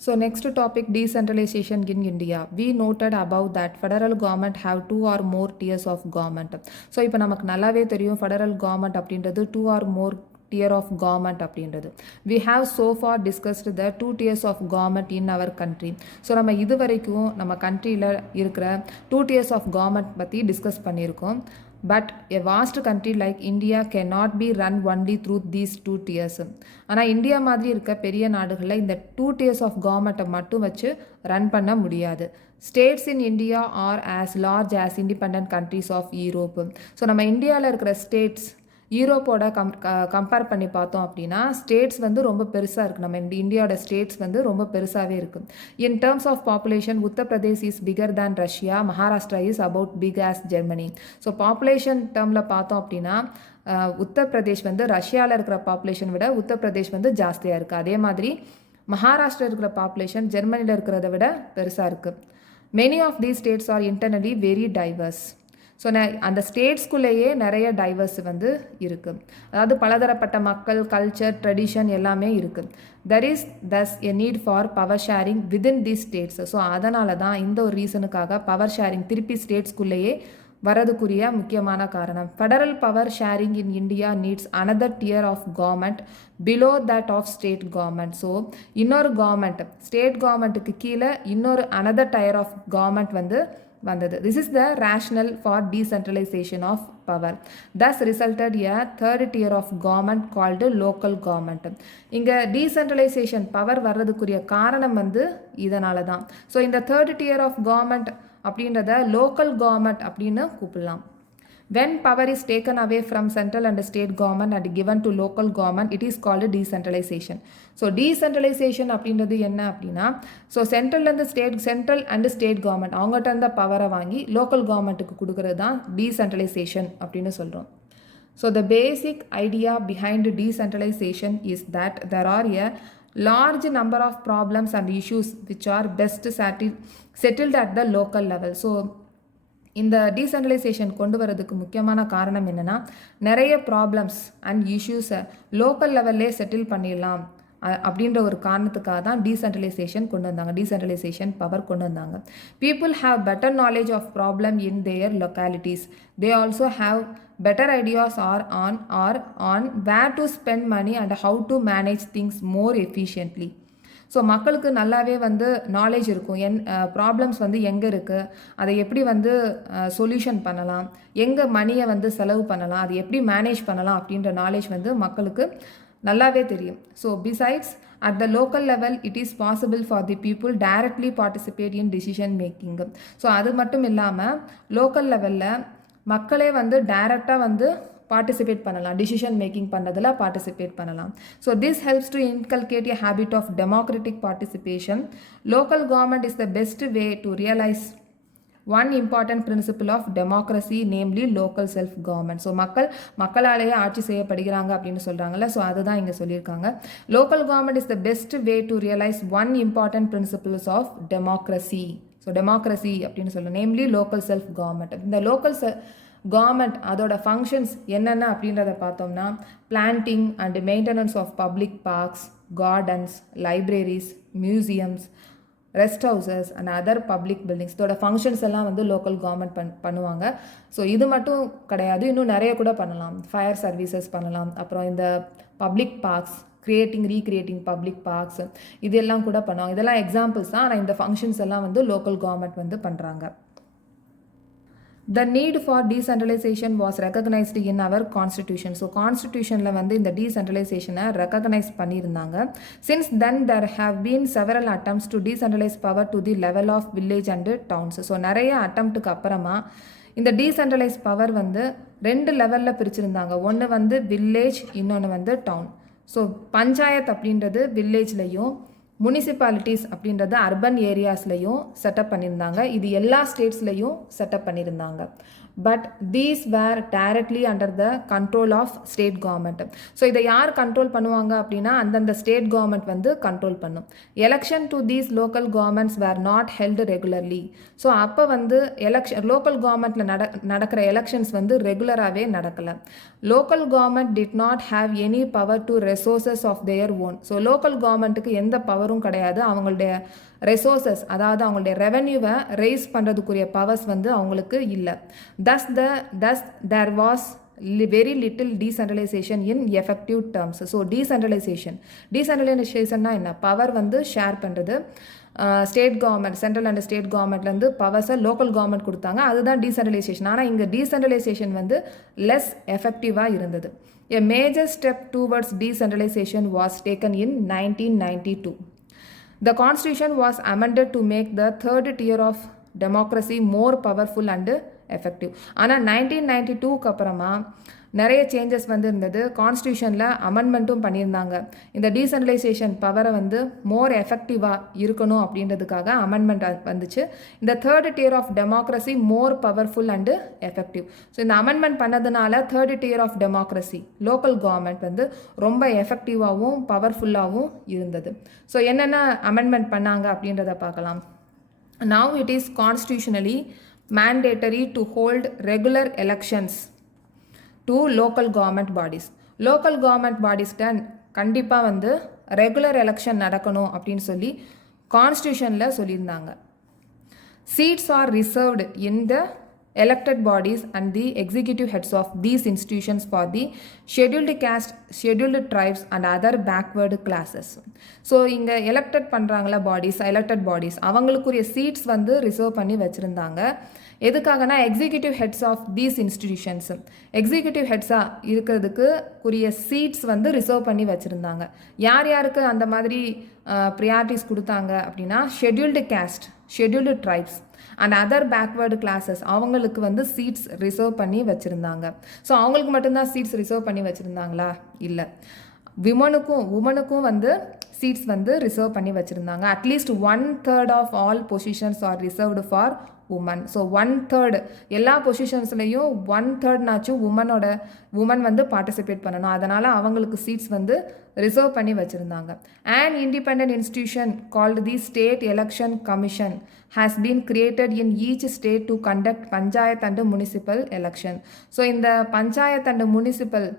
So next topic, decentralization in India. We noted above that federal government have 2 or more tiers of government. So இப்போ நமக்கு நல்லாவே தெரியும் federal government அப்படின்றது 2 or more tier of government அப்படின்றது. We have so far discussed the 2 tiers of government in our country. So நம்ம இது வரைக்கும் நம்ம கண்ட்ரியில் இருக்கிற 2 tiers of government பற்றி டிஸ்கஸ் பண்ணியிருக்கோம். But a vast country like India cannot be run only through these 2 tiers. ஆனால் இந்தியா மாதிரி இருக்க பெரிய நாடுகளில் இந்த 2 tiers of government மட்டும் வச்சு ரன் பண்ண முடியாது. States in India are as large as independent countries of Europe. So நம்ம இந்தியாவில் இருக்கிற ஸ்டேட்ஸ் யூரோப்போட கம்பேர் பண்ணி பார்த்தோம் அப்படின்னா ஸ்டேட்ஸ் வந்து ரொம்ப பெருசாக இருக்குது. நம்ம இந்தியாவோட ஸ்டேட்ஸ் வந்து ரொம்ப பெருசாகவே இருக்குது. In terms of population Uttar Pradesh is bigger than Russia, Maharashtra is about big as Germany. So population டேர்மில் பார்த்தோம் அப்படின்னா உத்தரப்பிரதேஷ் வந்து ரஷ்யாவில் இருக்கிற பாப்புலேஷன் விட உத்தரப்பிரதேஷ் வந்து ஜாஸ்தியாக இருக்குது. அதே மாதிரி மகாராஷ்டிரா இருக்கிற பாப்புலேஷன் ஜெர்மனியில் இருக்கிறத விட பெருசாக இருக்குது. Many of these states are internally very diverse. So அந்த ஸ்டேட்ஸ்குள்ளேயே நிறைய டைவர்ஸ் வந்து இருக்குது. அதாவது பலதரப்பட்ட மக்கள், கல்ச்சர், ட்ரெடிஷன் எல்லாமே இருக்குது. There is thus a need for power sharing within these states. So அதனால தான் இந்த ஒரு ரீசனுக்காக பவர் ஷேரிங் திருப்பி ஸ்டேட்ஸ்குள்ளேயே வரதுக்குரிய முக்கியமான காரணம். Federal power sharing in India needs another tier of government below that of state government. So இன்னொரு கவர்மெண்ட், ஸ்டேட் கவர்மெண்ட்டுக்கு கீழே இன்னொரு அனதர் டயர் ஆஃப் கவர்மெண்ட் வந்தது. This is the rational for decentralisation of power. Thus resulted a third tier of government called local government. இங்கே decentralisation power வர்றதுக்குரிய காரணம் இதனால தான். ஸோ இந்த தேர்ட் டியர் ஆஃப் கவர்மெண்ட் அப்படின்றத லோக்கல் கவர்மெண்ட் அப்படின்னு கூப்பிடலாம். When power is taken away from central and state government and given to local government, it is called decentralization. So decentralization அப்படின்றது என்ன அப்படின்னா, so central and state government அவங்ககிட்ட இருந்த பவரை வாங்கி லோக்கல் கவர்மெண்ட்டுக்கு கொடுக்கறது தான் டீசென்ட்ரலைசேஷன் அப்படின்னு சொல்கிறோம். So the basic idea behind decentralization is that there are a large number of problems and issues which are best settled at the local level. So இந்த டீசென்ட்ரலைசேஷன் கொண்டு வரதுக்கு முக்கியமான காரணம் என்னென்னா, நிறைய ப்ராப்ளம்ஸ் அண்ட் இஷ்யூஸை லோக்கல் லெவல்லே செட்டில் பண்ணிடலாம் அப்படின்ற ஒரு காரணத்துக்காக தான் டீசென்ட்ரலைசேஷன் கொண்டு வந்தாங்க, டீசென்ட்ரலைசேஷன் பவர் கொண்டு வந்தாங்க. People have better knowledge of problem in their localities. They also have better ideas on where to spend money and how to manage things more efficiently. So மக்களுக்கு நல்லாவே நாலேஜ் இருக்கும், problems எங்கே இருக்குது, அதை எப்படி solution பண்ணலாம், எங்கே மணியை செலவு பண்ணலாம், அதை எப்படி மேனேஜ் பண்ணலாம் அப்படின்ற நாலேஜ் மக்களுக்கு நல்லாவே தெரியும். So besides at the local level it is possible for the people directly participate in decision making. So அது மட்டும் இல்லாமல் லோக்கல் லெவலில் மக்களே டைரெக்டாக பார்ட்டிசிபேட் பண்ணலாம், டிசிஷன் மேக்கிங் பண்ணுறதில் பார்ட்டிசிபேட் பண்ணலாம். So this helps to inculcate a habit of democratic participation. Local government is the best way to realise one important principle of democracy, namely local self government. So மக்களாலேயே ஆட்சி செய்யப்படுகிறாங்க அப்படின்னு சொல்கிறாங்கல்ல, so அதுதான் இங்கே சொல்லியிருக்காங்க. Local government is the best way to realise one important principles of democracy. So democracy அப்படின்னு சொல்கிறோம், நேம்லி லோக்கல் செல்ஃப் கவர்மெண்ட். இந்த லோக்கல் கவர்மெண்ட் அதோட ஃபங்க்ஷன்ஸ் என்னென்ன அப்படின்றத பார்த்தோம்னா, planting and maintenance of public parks, gardens, libraries, museums, rest houses and other public buildings. இதோட functions எல்லாம் local government பண்ணுவாங்க. ஸோ இது மட்டும் கிடையாது, இன்னும் நிறைய கூட பண்ணலாம். ஃபயர் சர்வீசஸ் பண்ணலாம், அப்புறம் இந்த public parks recreating public parks இதெல்லாம் கூட பண்ணுவாங்க. இதெல்லாம் எக்ஸாம்பிள்ஸ் தான், ஆனால் இந்த ஃபங்க்ஷன்ஸ் எல்லாம் லோக்கல் கவர்மெண்ட் பண்ணுறாங்க. The need for decentralization was recognized in our constitution. So constitutionல இந்த decentralization recognize பண்ணியிருந்தாங்க. Since then there have been several attempts to decentralize power to the level of village and towns. So நிறைய அட்டம்ப்ட்டுக்கு அப்புறமா இந்த decentralise power ரெண்டு லெவலில் பிரிச்சிருந்தாங்க. ஒன்று village, இன்னொன்று down. So panchayat அப்படின்றது வில்லேஜ்லையும், முனிசிபாலிட்டிஸ் அப்படின்றது அர்பன் ஏரியாஸ்லையும் செட்டப் பண்ணியிருந்தாங்க. இது எல்லா ஸ்டேட்ஸ்லையும் செட்டப் பண்ணியிருந்தாங்க. But these were directly under the control of state government. So இதை யார் கண்ட்ரோல் பண்ணுவாங்க அப்படின்னா, அந்தந்த ஸ்டேட் கவர்மெண்ட் கண்ட்ரோல் பண்ணும். Election to these local governments were not held regularly. So அப்போ லோக்கல் கவர்மெண்ட்டில் நடக்கிற எலெக்ஷன்ஸ் ரெகுலராகவே நடக்கலை. Local government did not have any power to resources of their own. So local கவர்மெண்ட்டுக்கு எந்த பவரும் கிடையாது. அவங்களுடைய ரெசோர்சஸ், அதாவது அவங்களுடைய ரெவென்யூவை ரைஸ் பண்ணுறதுக்குரிய பவர்ஸ் அவங்களுக்கு இல்லை. thus there was very little decentralization in effective terms. So டீசென்ட்ரலைசேஷன்னா என்ன? பவர் ஷேர் பண்ணுறது. State government, central and state கவர்மெண்ட்லேருந்து பவர்ஸை லோக்கல் கவர்மெண்ட் கொடுத்தாங்க, அதுதான் டீசென்ட்ரலைசேஷன். ஆனால் இங்கே டீசென்ட்ரலைசேஷன் லெஸ் எஃபெக்டிவாக இருந்தது. A major step towards decentralization was taken in 1992. The constitution was amended to make the third tier of democracy more powerful and effective. ஆனால் 1992க்கு அப்புறமா நிறைய சேஞ்சஸ் இருந்தது. கான்ஸ்டியூஷனில் அமெண்ட்மெண்ட்டும் பண்ணியிருந்தாங்க. இந்த டீசென்ட்ரலைசேஷன் பவரை மோர் எஃபெக்டிவாக இருக்கணும் அப்படின்றதுக்காக அமெண்ட்மெண்ட் வந்துச்சு. இந்த third tier of democracy more powerful and effective. So இந்த அமெண்ட்மெண்ட் பண்ணதுனால third tier of democracy local government ரொம்ப எஃபெக்டிவாகவும் பவர்ஃபுல்லாகவும் இருந்தது. ஸோ என்னென்ன அமெண்ட்மெண்ட் பண்ணாங்க அப்படின்றத பார்க்கலாம். Now it is constitutionally mandatory to hold regular elections to local government bodies. Local government bodies கண்டிப்பாக ரெகுலர் எலெக்ஷன் நடக்கணும் அப்படின்னு சொல்லி கான்ஸ்டியூஷனில் சொல்லியிருந்தாங்க. Seats are reserved in the elected bodies and the executive heads of these institutions for the scheduled caste, scheduled tribes and other backward classes. So இங்கே elected பண்ணுறாங்களா elected bodies அவங்களுக்குரிய seats வந்து reserve பண்ணி வச்சுருந்தாங்க. எதுக்காகனா executive heads of these institutions executive ஹெட்ஸாக இருக்கிறதுக்கு உரிய சீட்ஸ் வந்து ரிசர்வ் பண்ணி வச்சுருந்தாங்க. யார் யாருக்கு அந்த மாதிரி ப்ரியாரிட்டிஸ் கொடுத்தாங்க அப்படின்னா scheduled caste, scheduled tribes and other backward classes அவங்களுக்கு வந்து சீட்ஸ் ரிசர்வ் பண்ணி வச்சுருந்தாங்க. ஸோ அவங்களுக்கு மட்டும்தான் சீட்ஸ் ரிசர்வ் பண்ணி வச்சுருந்தாங்களா? இல்லை, உமனுக்கும் வந்து சீட்ஸ் வந்து ரிசர்வ் பண்ணி வச்சுருந்தாங்க. At least 1/3 of all positions are reserved for women. So 1/3 எல்லா பொசிஷன்ஸ்லையும் 1/3 உமன் வந்து பார்ட்டிசிபேட் பண்ணணும். அதனால் அவங்களுக்கு சீட்ஸ் வந்து ரிசர்வ் பண்ணி வச்சுருந்தாங்க. And independent institution called the state election commission has been created in each state to conduct panchayat and municipal election. So இந்த panchayat and municipal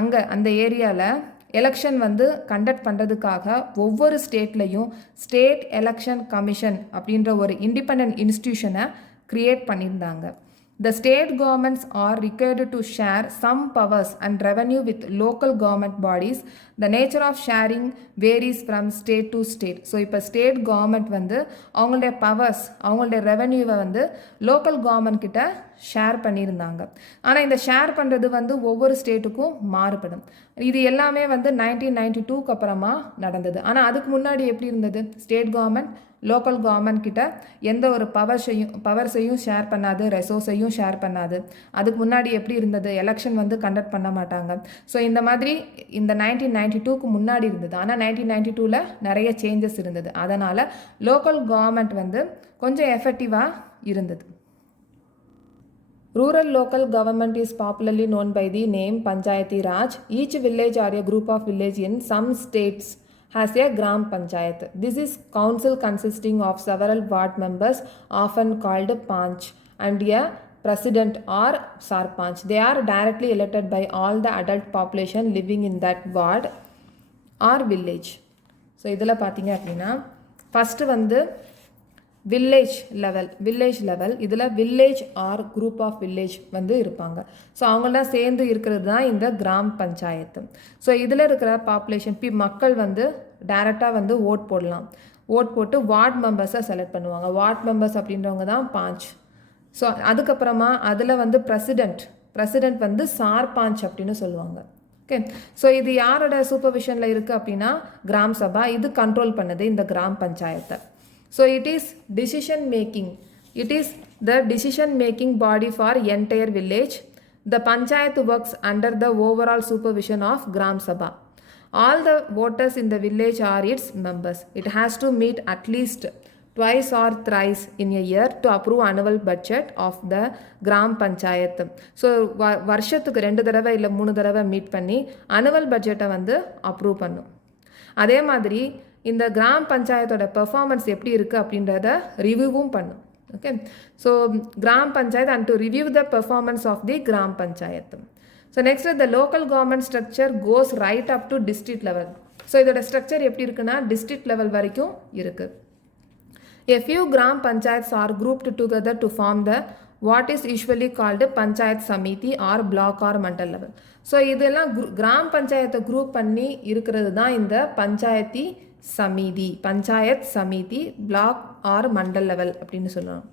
அங்கே அந்த ஏரியாவில் எலெக்ஷன் வந்து கண்டக்ட் பண்ணுறதுக்காக ஒவ்வொரு ஸ்டேட்லையும் ஸ்டேட் எலெக்ஷன் கமிஷன் அப்படின்ற ஒரு இண்டிபெண்டன்ட் இன்ஸ்டிடியூஷனை க்ரியேட் பண்ணியிருந்தாங்க. The state governments are required to share some powers and revenue with local government bodies. The nature of sharing varies from state to state. So இப்போ state government வந்து அவங்களுடைய powers, அவங்களுடைய ரெவன்யூவை வந்து local government கிட்ட share பண்ணியிருந்தாங்க. ஆனால் இந்த share பண்ணுறது வந்து ஒவ்வொரு ஸ்டேட்டுக்கும் மாறுபடும். இது எல்லாமே வந்து 1992 அப்புறமா நடந்தது. ஆனால் அதுக்கு முன்னாடி எப்படி இருந்தது? ஸ்டேட் கவர்மெண்ட் லோக்கல் கவர்மெண்ட் கிட்ட எந்த ஒரு பவர்ஸையும் ஷேர் பண்ணாது, ரெசோர்ஸையும் ஷேர் பண்ணாது. அதுக்கு முன்னாடி எப்படி இருந்தது? எலெக்ஷன் வந்து கண்டக்ட் பண்ண மாட்டாங்க. ஸோ இந்த மாதிரி இந்த 1992க்கு முன்னாடி இருந்தது. ஆனால் 1992ல் நிறைய சேஞ்சஸ் இருந்தது. அதனால் லோக்கல் கவர்மெண்ட் வந்து கொஞ்சம் எஃபெக்டிவாக இருந்தது. Rural local government is popularly known by the name Panchayati Raj. Each village or a group of village in some states has a Gram Panchayat. This is council consisting of several ward members, often called Panch, and a president or Sarpanch. They are directly elected by all the adult population living in that ward or village. So இதில் பார்த்தீங்க அப்படின்னா first வந்து village level இதில் village or group of village வந்து இருப்பாங்க. So அவங்களாம் சேர்ந்து இருக்கிறது தான் இந்த கிராம் பஞ்சாயத்து. ஸோ இதில் இருக்கிற பாப்புலேஷன் மக்கள் வந்து டைரெக்டாக வந்து ஓட் போடலாம். ஓட் போட்டு வார்ட் மெம்பர்ஸை செலக்ட் பண்ணுவாங்க. வார்ட் மெம்பர்ஸ் அப்படின்றவங்க தான் பாஞ்ச். ஸோ அதுக்கப்புறமா அதில் வந்து பிரசிடெண்ட் வந்து சார்பாஞ்ச் அப்படின்னு சொல்லுவாங்க. ஓகே, ஸோ இது யாரோட சூப்பர்விஷனில் இருக்குது அப்படின்னா கிராம் சபா. இது கண்ட்ரோல் பண்ணுது இந்த கிராம் பஞ்சாயத்தை. So it is decision making. It is the decision making body for entire village. The panchayat works under the overall supervision of Gram Sabha. All the voters in the village are its members. It has to meet at least twice or thrice in a year to approve annual budget of the Gram Panchayat. So வருஷத்துக்கு 2 தடவை இல்லை 3 தடவை meet பண்ணி annual பட்ஜெட்டை வந்து approve பண்ணும். அதே மாதிரி இந்த கிராம் பஞ்சாயத்தோட பெர்ஃபார்மன்ஸ் எப்படி இருக்குது அப்படின்றத ரிவ்யூவும் பண்ணும். Okay, so gram panchayat and to review the performance of the gram panchayat. So next the local government structure goes right up to district level. So இதோட ஸ்ட்ரக்சர் எப்படி இருக்குன்னா டிஸ்ட்ரிக்ட் லெவல் வரைக்கும் இருக்குது. A few gram panchayats are grouped together to form the what is usually called panchayat samiti or block or mandal level. So இதெல்லாம் கிராம் பஞ்சாயத்தை குரூப் பண்ணி இருக்கிறது தான் இந்த panchayati panchayat samiti block or mandal level அப்படின்னு சொல்லுவோம்.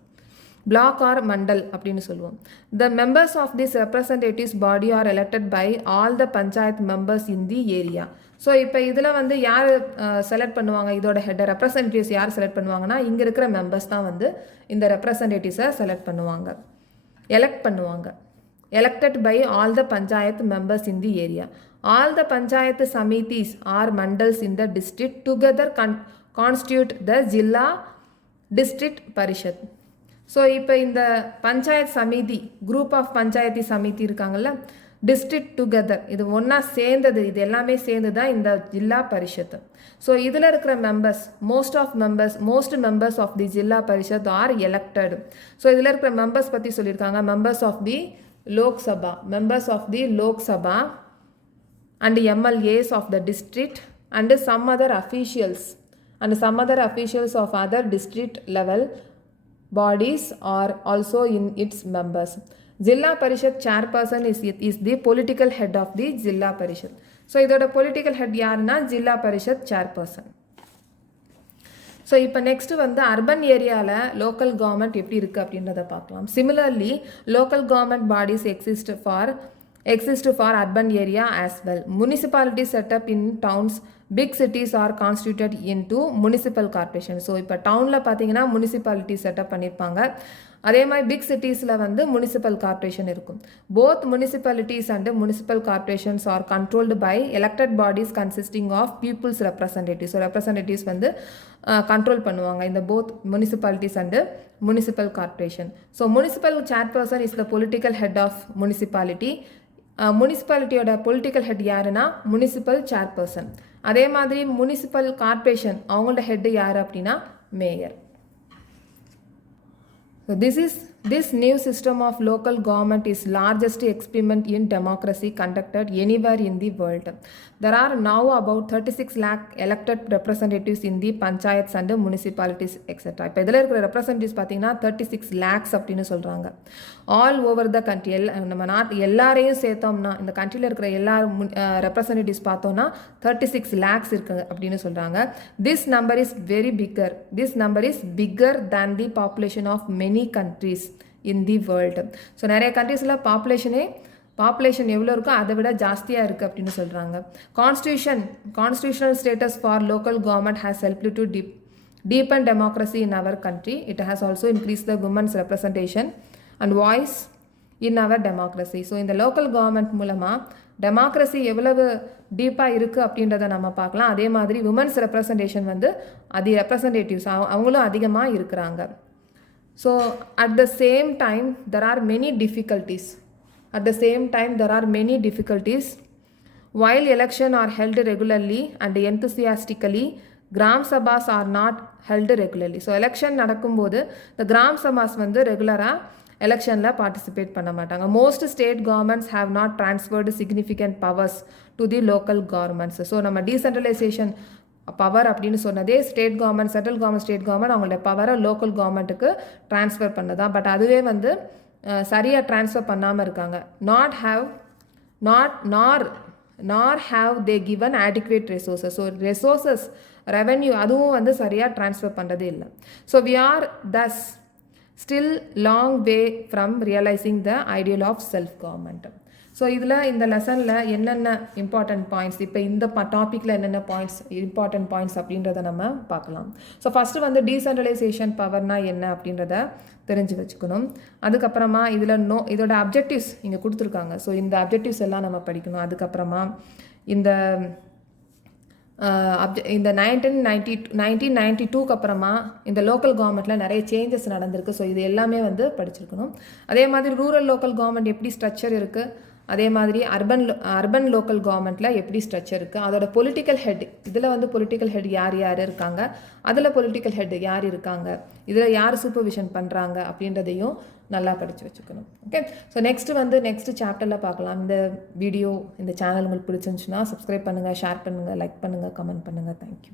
பிளாக் ஆர் மண்டல் அப்படின்னு சொல்லுவோம். The members of this representatives body are elected by all the panchayat members in the area. So இப்போ இதில் வந்து யார் செலக்ட் பண்ணுவாங்க? இதோட ஹெட் ரெப்ரசன்டேட்டிவ்ஸ் யார் செலக்ட் பண்ணுவாங்கன்னா இங்கே இருக்கிற மெம்பர்ஸ் தான் வந்து இந்த ரெப்ரசன்டேட்டிவ்ஸை செலக்ட் பண்ணுவாங்க, எலெக்ட் பண்ணுவாங்க. Elected by all the panchayat members in the area. All the panchayat samitis or mandals in the district together constitute the Jilla District Parishad. So இப்போ இந்த பஞ்சாயத் சமிதி குரூப் ஆஃப் பஞ்சாயத்தி சமிதி இருக்காங்கல்ல, டிஸ்ட்ரிக்ட் டுகெதர், இது ஒன்றா சேர்ந்தது, இது எல்லாமே சேர்ந்து தான் இந்த ஜில்லா பரிஷத். ஸோ இதில் இருக்கிற members most members of the zila parishad are elected. So இதில் இருக்கிற மெம்பர்ஸ் பற்றி சொல்லியிருக்காங்க. Members of the Lok Sabha, members of the Lok Sabha and MLAs of the district and some other officials of other district level bodies are also in its members. Jilla Parishad chairperson is the political head of the Jilla Parishad. So இதோட political head யாருன்னா Jilla Parishad chairperson. So இப்போ next வந்து urban ஏரியாவில் local government எப்படி இருக்குது அப்படின்றத பார்க்கலாம். Similarly local government bodies exist for urban area as well. Municipalities set up in towns, big cities are constituted into municipal corporation. So இப்போ டவுனில் பார்த்தீங்கன்னா முனிசிபாலிட்டி செட்டப் பண்ணியிருப்பாங்க. அதே மாதிரி பிக் சிட்டிஸில் வந்து முனிசிபல் கார்பரேஷன் இருக்கும். Both municipalities and municipal corporations are controlled by elected bodies consisting of people's representatives. So representatives வந்து கண்ட்ரோல் பண்ணுவாங்க இந்த both municipalities and municipal corporation. So municipal chairperson is the political head of municipality. முனிசிபாலிட்டியோட political head யாருன்னா municipal chairperson. அதே மாதிரி municipal corporation அவங்களோட head யார் அப்படின்னா mayor. So this new system of local government is largest experiment in democracy conducted anywhere in the world. There are now about 36 lakh elected representatives in the panchayats and municipalities etc. இப்போ இதில் இருக்கிற representatives பார்த்தீங்கன்னா 36 lakhs அப்படின்னு சொல்கிறாங்க. All over the country நம்ம எல்லாரையும் சேர்த்தோம்னா இந்த கண்ட்ரியில் இருக்கிற எல்லா ரெப்ரசன்டேட்டிவ்ஸ் பார்த்தோம்னா 36 lakhs இருக்கு அப்படின்னு சொல்கிறாங்க. This number is very bigger. This number is bigger than the population of many countries in the world. So நிறைய கண்ட்ரீஸில் பாப்புலேஷன் எவ்வளோ இருக்கோ அதை விட ஜாஸ்தியாக இருக்குது அப்படின்னு சொல்கிறாங்க. Constitutional status for local government has helped to deepen democracy in our country. It has also increased the women's representation and voice in our democracy. So இந்த லோக்கல் கவர்மெண்ட் மூலமாக டெமோக்ரஸி எவ்வளவு டீப்பாக இருக்குது அப்படின்றத நம்ம பார்க்கலாம். அதே மாதிரி உமன்ஸ் ரெப்ரசன்டேஷன் வந்து ரெப்ரசன்டேட்டிவ்ஸ் அவங்களும் அதிகமாக இருக்கிறாங்க. So at the same time there are many difficulties. While elections are held regularly and enthusiastically, Gram Sabhas are not held regularly. So election நடக்கும்போது இந்த கிராம் சபாஸ் வந்து ரெகுலராக எலெக்ஷனில் பார்ட்டிசிபேட் பண்ண மாட்டாங்க. Most state governments have not transferred significant powers to the local governments. So நம்ம decentralisation power அப்படின்னு சொன்னதே state government, central government, state government அவங்களோட பவரை லோக்கல் கவர்மெண்ட்டுக்கு ட்ரான்ஸ்ஃபர் பண்ணதான். பட் அதுவே வந்து சரியாக ட்ரான்ஸ்ஃபர் பண்ணாமல் இருக்காங்க. Nor have they given adequate resources. So resources revenue அதுவும் வந்து சரியாக ட்ரான்ஸ்ஃபர் பண்ணுறதே இல்லை. So we are thus still long way from realizing the ideal of self government. So இதில் இந்த லெசனில் என்னென்ன இம்பார்ட்டன்ட் பாயிண்ட்ஸ், இப்போ இந்த டாப்பிக்கில் என்னென்ன இம்பார்ட்டன்ட் பாயிண்ட்ஸ் அப்படின்றத நம்ம பார்க்கலாம். ஸோ ஃபஸ்ட்டு வந்து டீசென்ட்ரலைசேஷன் பவர்னா என்ன அப்படின்றத தெரிஞ்சு வச்சுக்கணும். அதுக்கப்புறமா இதோட அப்ஜெக்டிவ்ஸ் இங்கே கொடுத்துருக்காங்க. ஸோ இந்த அப்ஜெக்டிவ்ஸ் எல்லாம் நம்ம படிக்கணும். அதுக்கப்புறமா இந்த 1992க்கு அப்புறமா இந்த லோக்கல் கவர்மெண்ட்டில் நிறைய சேஞ்சஸ் நடந்திருக்கு. ஸோ இது எல்லாமே வந்து படிச்சிருக்கணும். அதே மாதிரி ரூரல் லோக்கல் கவர்மெண்ட் எப்படி ஸ்ட்ரக்சர் இருக்குது, அதே மாதிரி அர்பன் லோக்கல் கவர்மெண்ட்டில் எப்படி ஸ்ட்ரக்சர் இருக்குது, அதோட பொலிட்டிக்கல் ஹெட், இதில் வந்து பொலிட்டிக்கல் ஹெட் யார் இருக்காங்க, அதில் பொலிட்டிக்கல் ஹெட் யார் இருக்காங்க, இதில் யார் சூப்பர்விஷன் பண்ணுறாங்க அப்படின்றதையும் நல்லா படித்து வச்சுக்கணும். ஓகே, ஸோ நெக்ஸ்ட் சாப்டரில் பார்க்கலாம். இந்த வீடியோ, இந்த சேனல் உங்களுக்கு பிடிச்சிருந்துச்சுன்னா சப்ஸ்கிரைப் பண்ணுங்கள், ஷேர் பண்ணுங்கள், லைக் பண்ணுங்கள், கமெண்ட் பண்ணுங்கள். தேங்க்யூ.